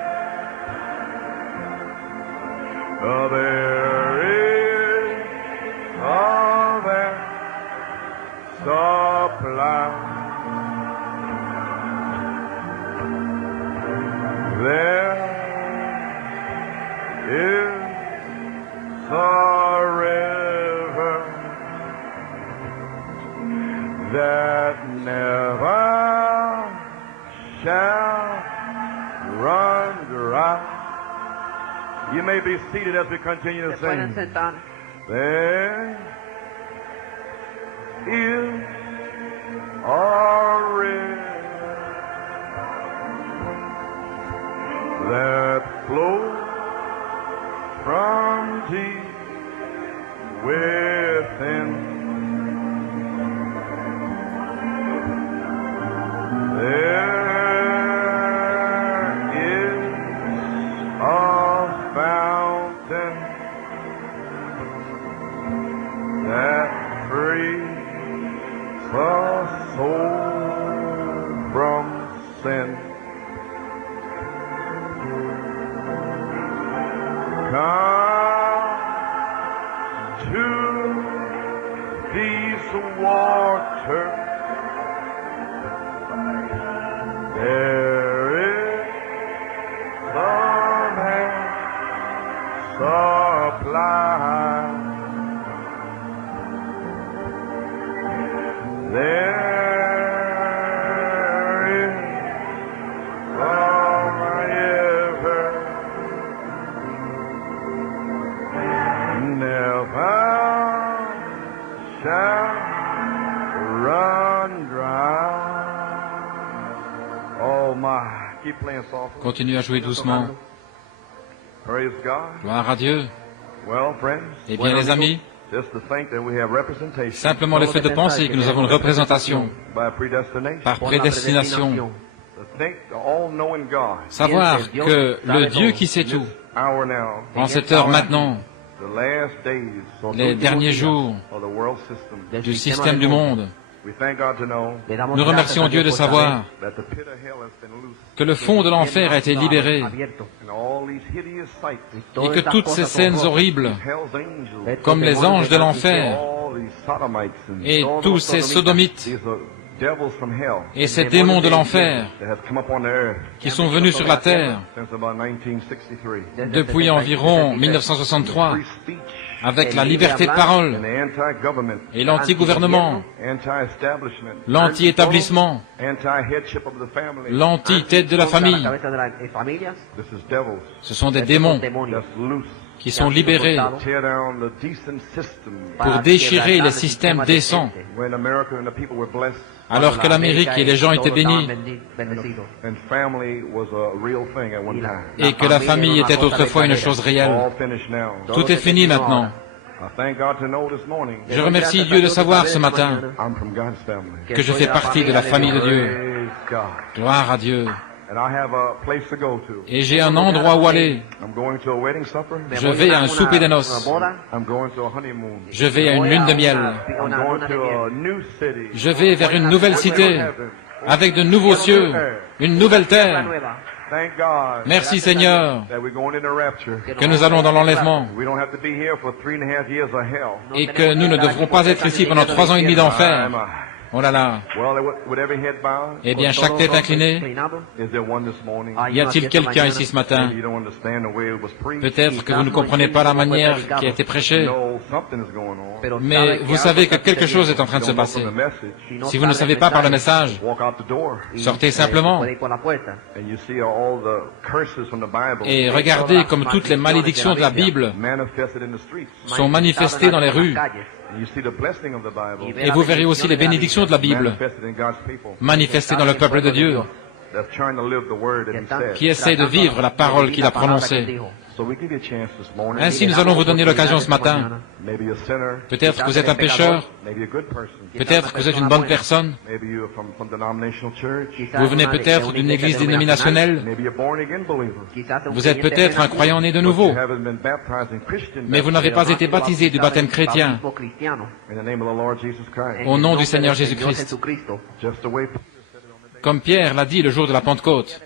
There is a vast supply. There is a river that never shall run dry. You may be seated as we continue to sing. There is a river that flows from deep within. There is a fountain that frees the soul from sin. Come to these waters. There is some supply. There keep playing softly. Continuez à jouer doucement. Praise God. Gloire à Dieu. Well, friends, Eh bien, les amis, just to think that we have representation simplement le fait de penser que nous avons une représentation by predestination. par prédestination, To think the all-knowing God, savoir que le Dieu qui sait tout, hour now, en cette heure maintenant, the last days, les derniers jours of the world system, du système du monde, we thank God to know nous remercions Dieu de savoir that the pit of hell has been loosed, que le fond de l'enfer a été libéré and all these hideous sights, et que toutes ces scènes horribles, hell's angels, comme les anges de l'enfer all these sodomites and et tous ces sodomites these devils from hell et ces démons de l'enfer that have come upon the earth qui sont venus sur la terre since about 1963. depuis environ 1963 Free speech avec la liberté de parole and the anti-government, et l'anti-gouvernement, anti-establishment, l'anti-établissement, anti-headship of the family. l'anti-tête de la famille. This is devils Ce sont des démons that's loose qui sont libérés to tear down the decent system. pour déchirer les systèmes décents, When America and the people were blessed alors que l'Amérique et les gens étaient bénis and family was a real thing at one time. et que la famille était autrefois une chose réelle. All finished now. Tout est fini maintenant. I thank God to know this morning Je remercie Dieu de savoir ce matin I'm from God's family. que je fais partie de la famille de Dieu. Praise God. Gloire à Dieu. And I have a place to go to. Et j'ai un endroit où aller. I'm going to a wedding supper. Je vais à un souper de noces. I'm going to a honeymoon. Je vais à une lune de miel. I'm going to a new city. Je vais vers une nouvelle cité, avec de nouveaux cieux, une nouvelle terre. Thank God Merci Seigneur that we're going in the rapture. que nous allons dans l'enlèvement We don't have to be here for 3.5 years of hell. et que nous ne devrons pas être ici pendant 3 ans et demi d'enfer. Oh là là. Well, with every head bowed, Eh bien, chaque tête inclinée, is there one this morning? y a-t-il quelqu'un ici ce matin? You don't understand the way it was preached. Peut-être que vous ne comprenez pas la manière qui a été prêchée, You know something is going on. mais vous savez que quelque chose est en train de se You don't know passer. from the message. Si vous ne savez pas par le message, Walk out the door sortez simplement and you see all the curses from the Bible et regardez comme toutes les malédictions de la Bible manifested in the streets. sont manifestées dans les rues. And you see the blessing of the Bible Et vous verrez aussi les bénédictions de la Bible manifested in God's people manifestées dans le peuple de Dieu, that's trying to live the word that He said. qui essaie de vivre la parole qu'il a prononcée. So we give you a chance this morning. Ainsi, nous allons vous donner l'occasion ce matin. Maybe a sinner, Peut-être que vous êtes un pécheur, maybe a good person, peut-être que vous êtes une bonne personne, maybe you're from some denominational church, vous venez peut-être d'une église dénominationnelle, maybe you're born again believer. vous êtes peut-être un croyant né de nouveau, You haven't been baptized in Christian mais vous n'avez pas été baptisé du baptême chrétien in the name of the Lord Jesus Christ. au nom du Seigneur Jésus-Christ, Just the way. comme Pierre l'a dit le jour de la Pentecôte.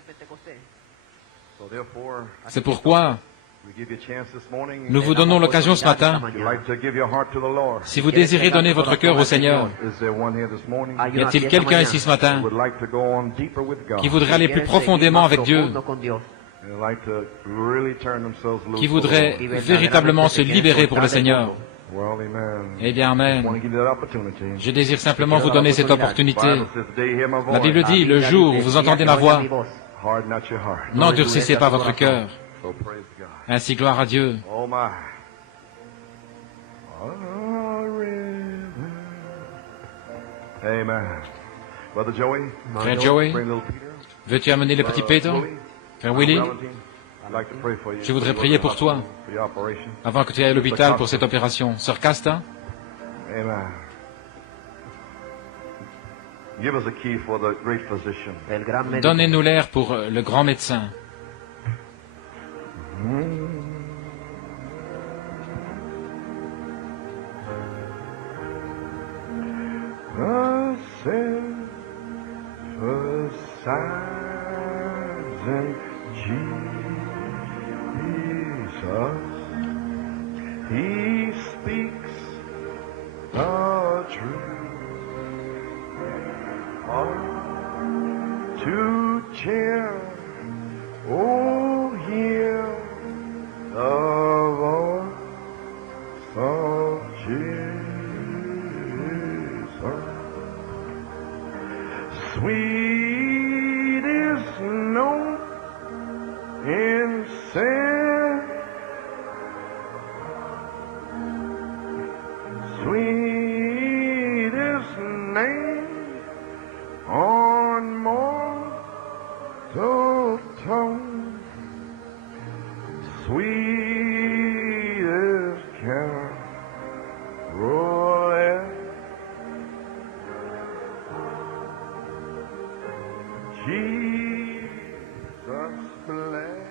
So therefore, C'est pourquoi we give you a chance this morning. nous vous donnons l'occasion ce matin, If you'd like to give your heart to the Lord. si vous désirez donner votre cœur au Seigneur. Is there one here this morning Y a-t-il quelqu'un ici ce matin who would like to go on deeper with God? qui voudrait aller plus profondément avec Dieu, And like to really turn themselves loose qui for the voudrait Lord? véritablement se libérer pour le Seigneur? Well, amen. Eh bien, I want Amen. to give you that opportunity. Je désire simplement vous donner cette opportunité. Bible says, "They hear my voice, La Bible dit, le jour où vous entendez ma voix, harden not your heart." n'endurcissez pas votre cœur. So praise God. Ainsi, gloire à Dieu. Oh my. A river. Amen. Brother Joey. Frère Joey, Bring little Peter. veux-tu amener le petit Peter? Willie, Frère Willy, Valentine, I'd like to pray for you. je voudrais prier pour toi, For your operation. avant que tu ailles à l'hôpital pour cette opération. Sœur Casta, Amen. Give us a key for the great physician. donnez-nous l'air pour le grand médecin. The silver sides in Jesus, He speaks the truth. To cheer, oh, hear the voice of Jesus. Sweet is no incense, sweetest name on mortal Jesus bless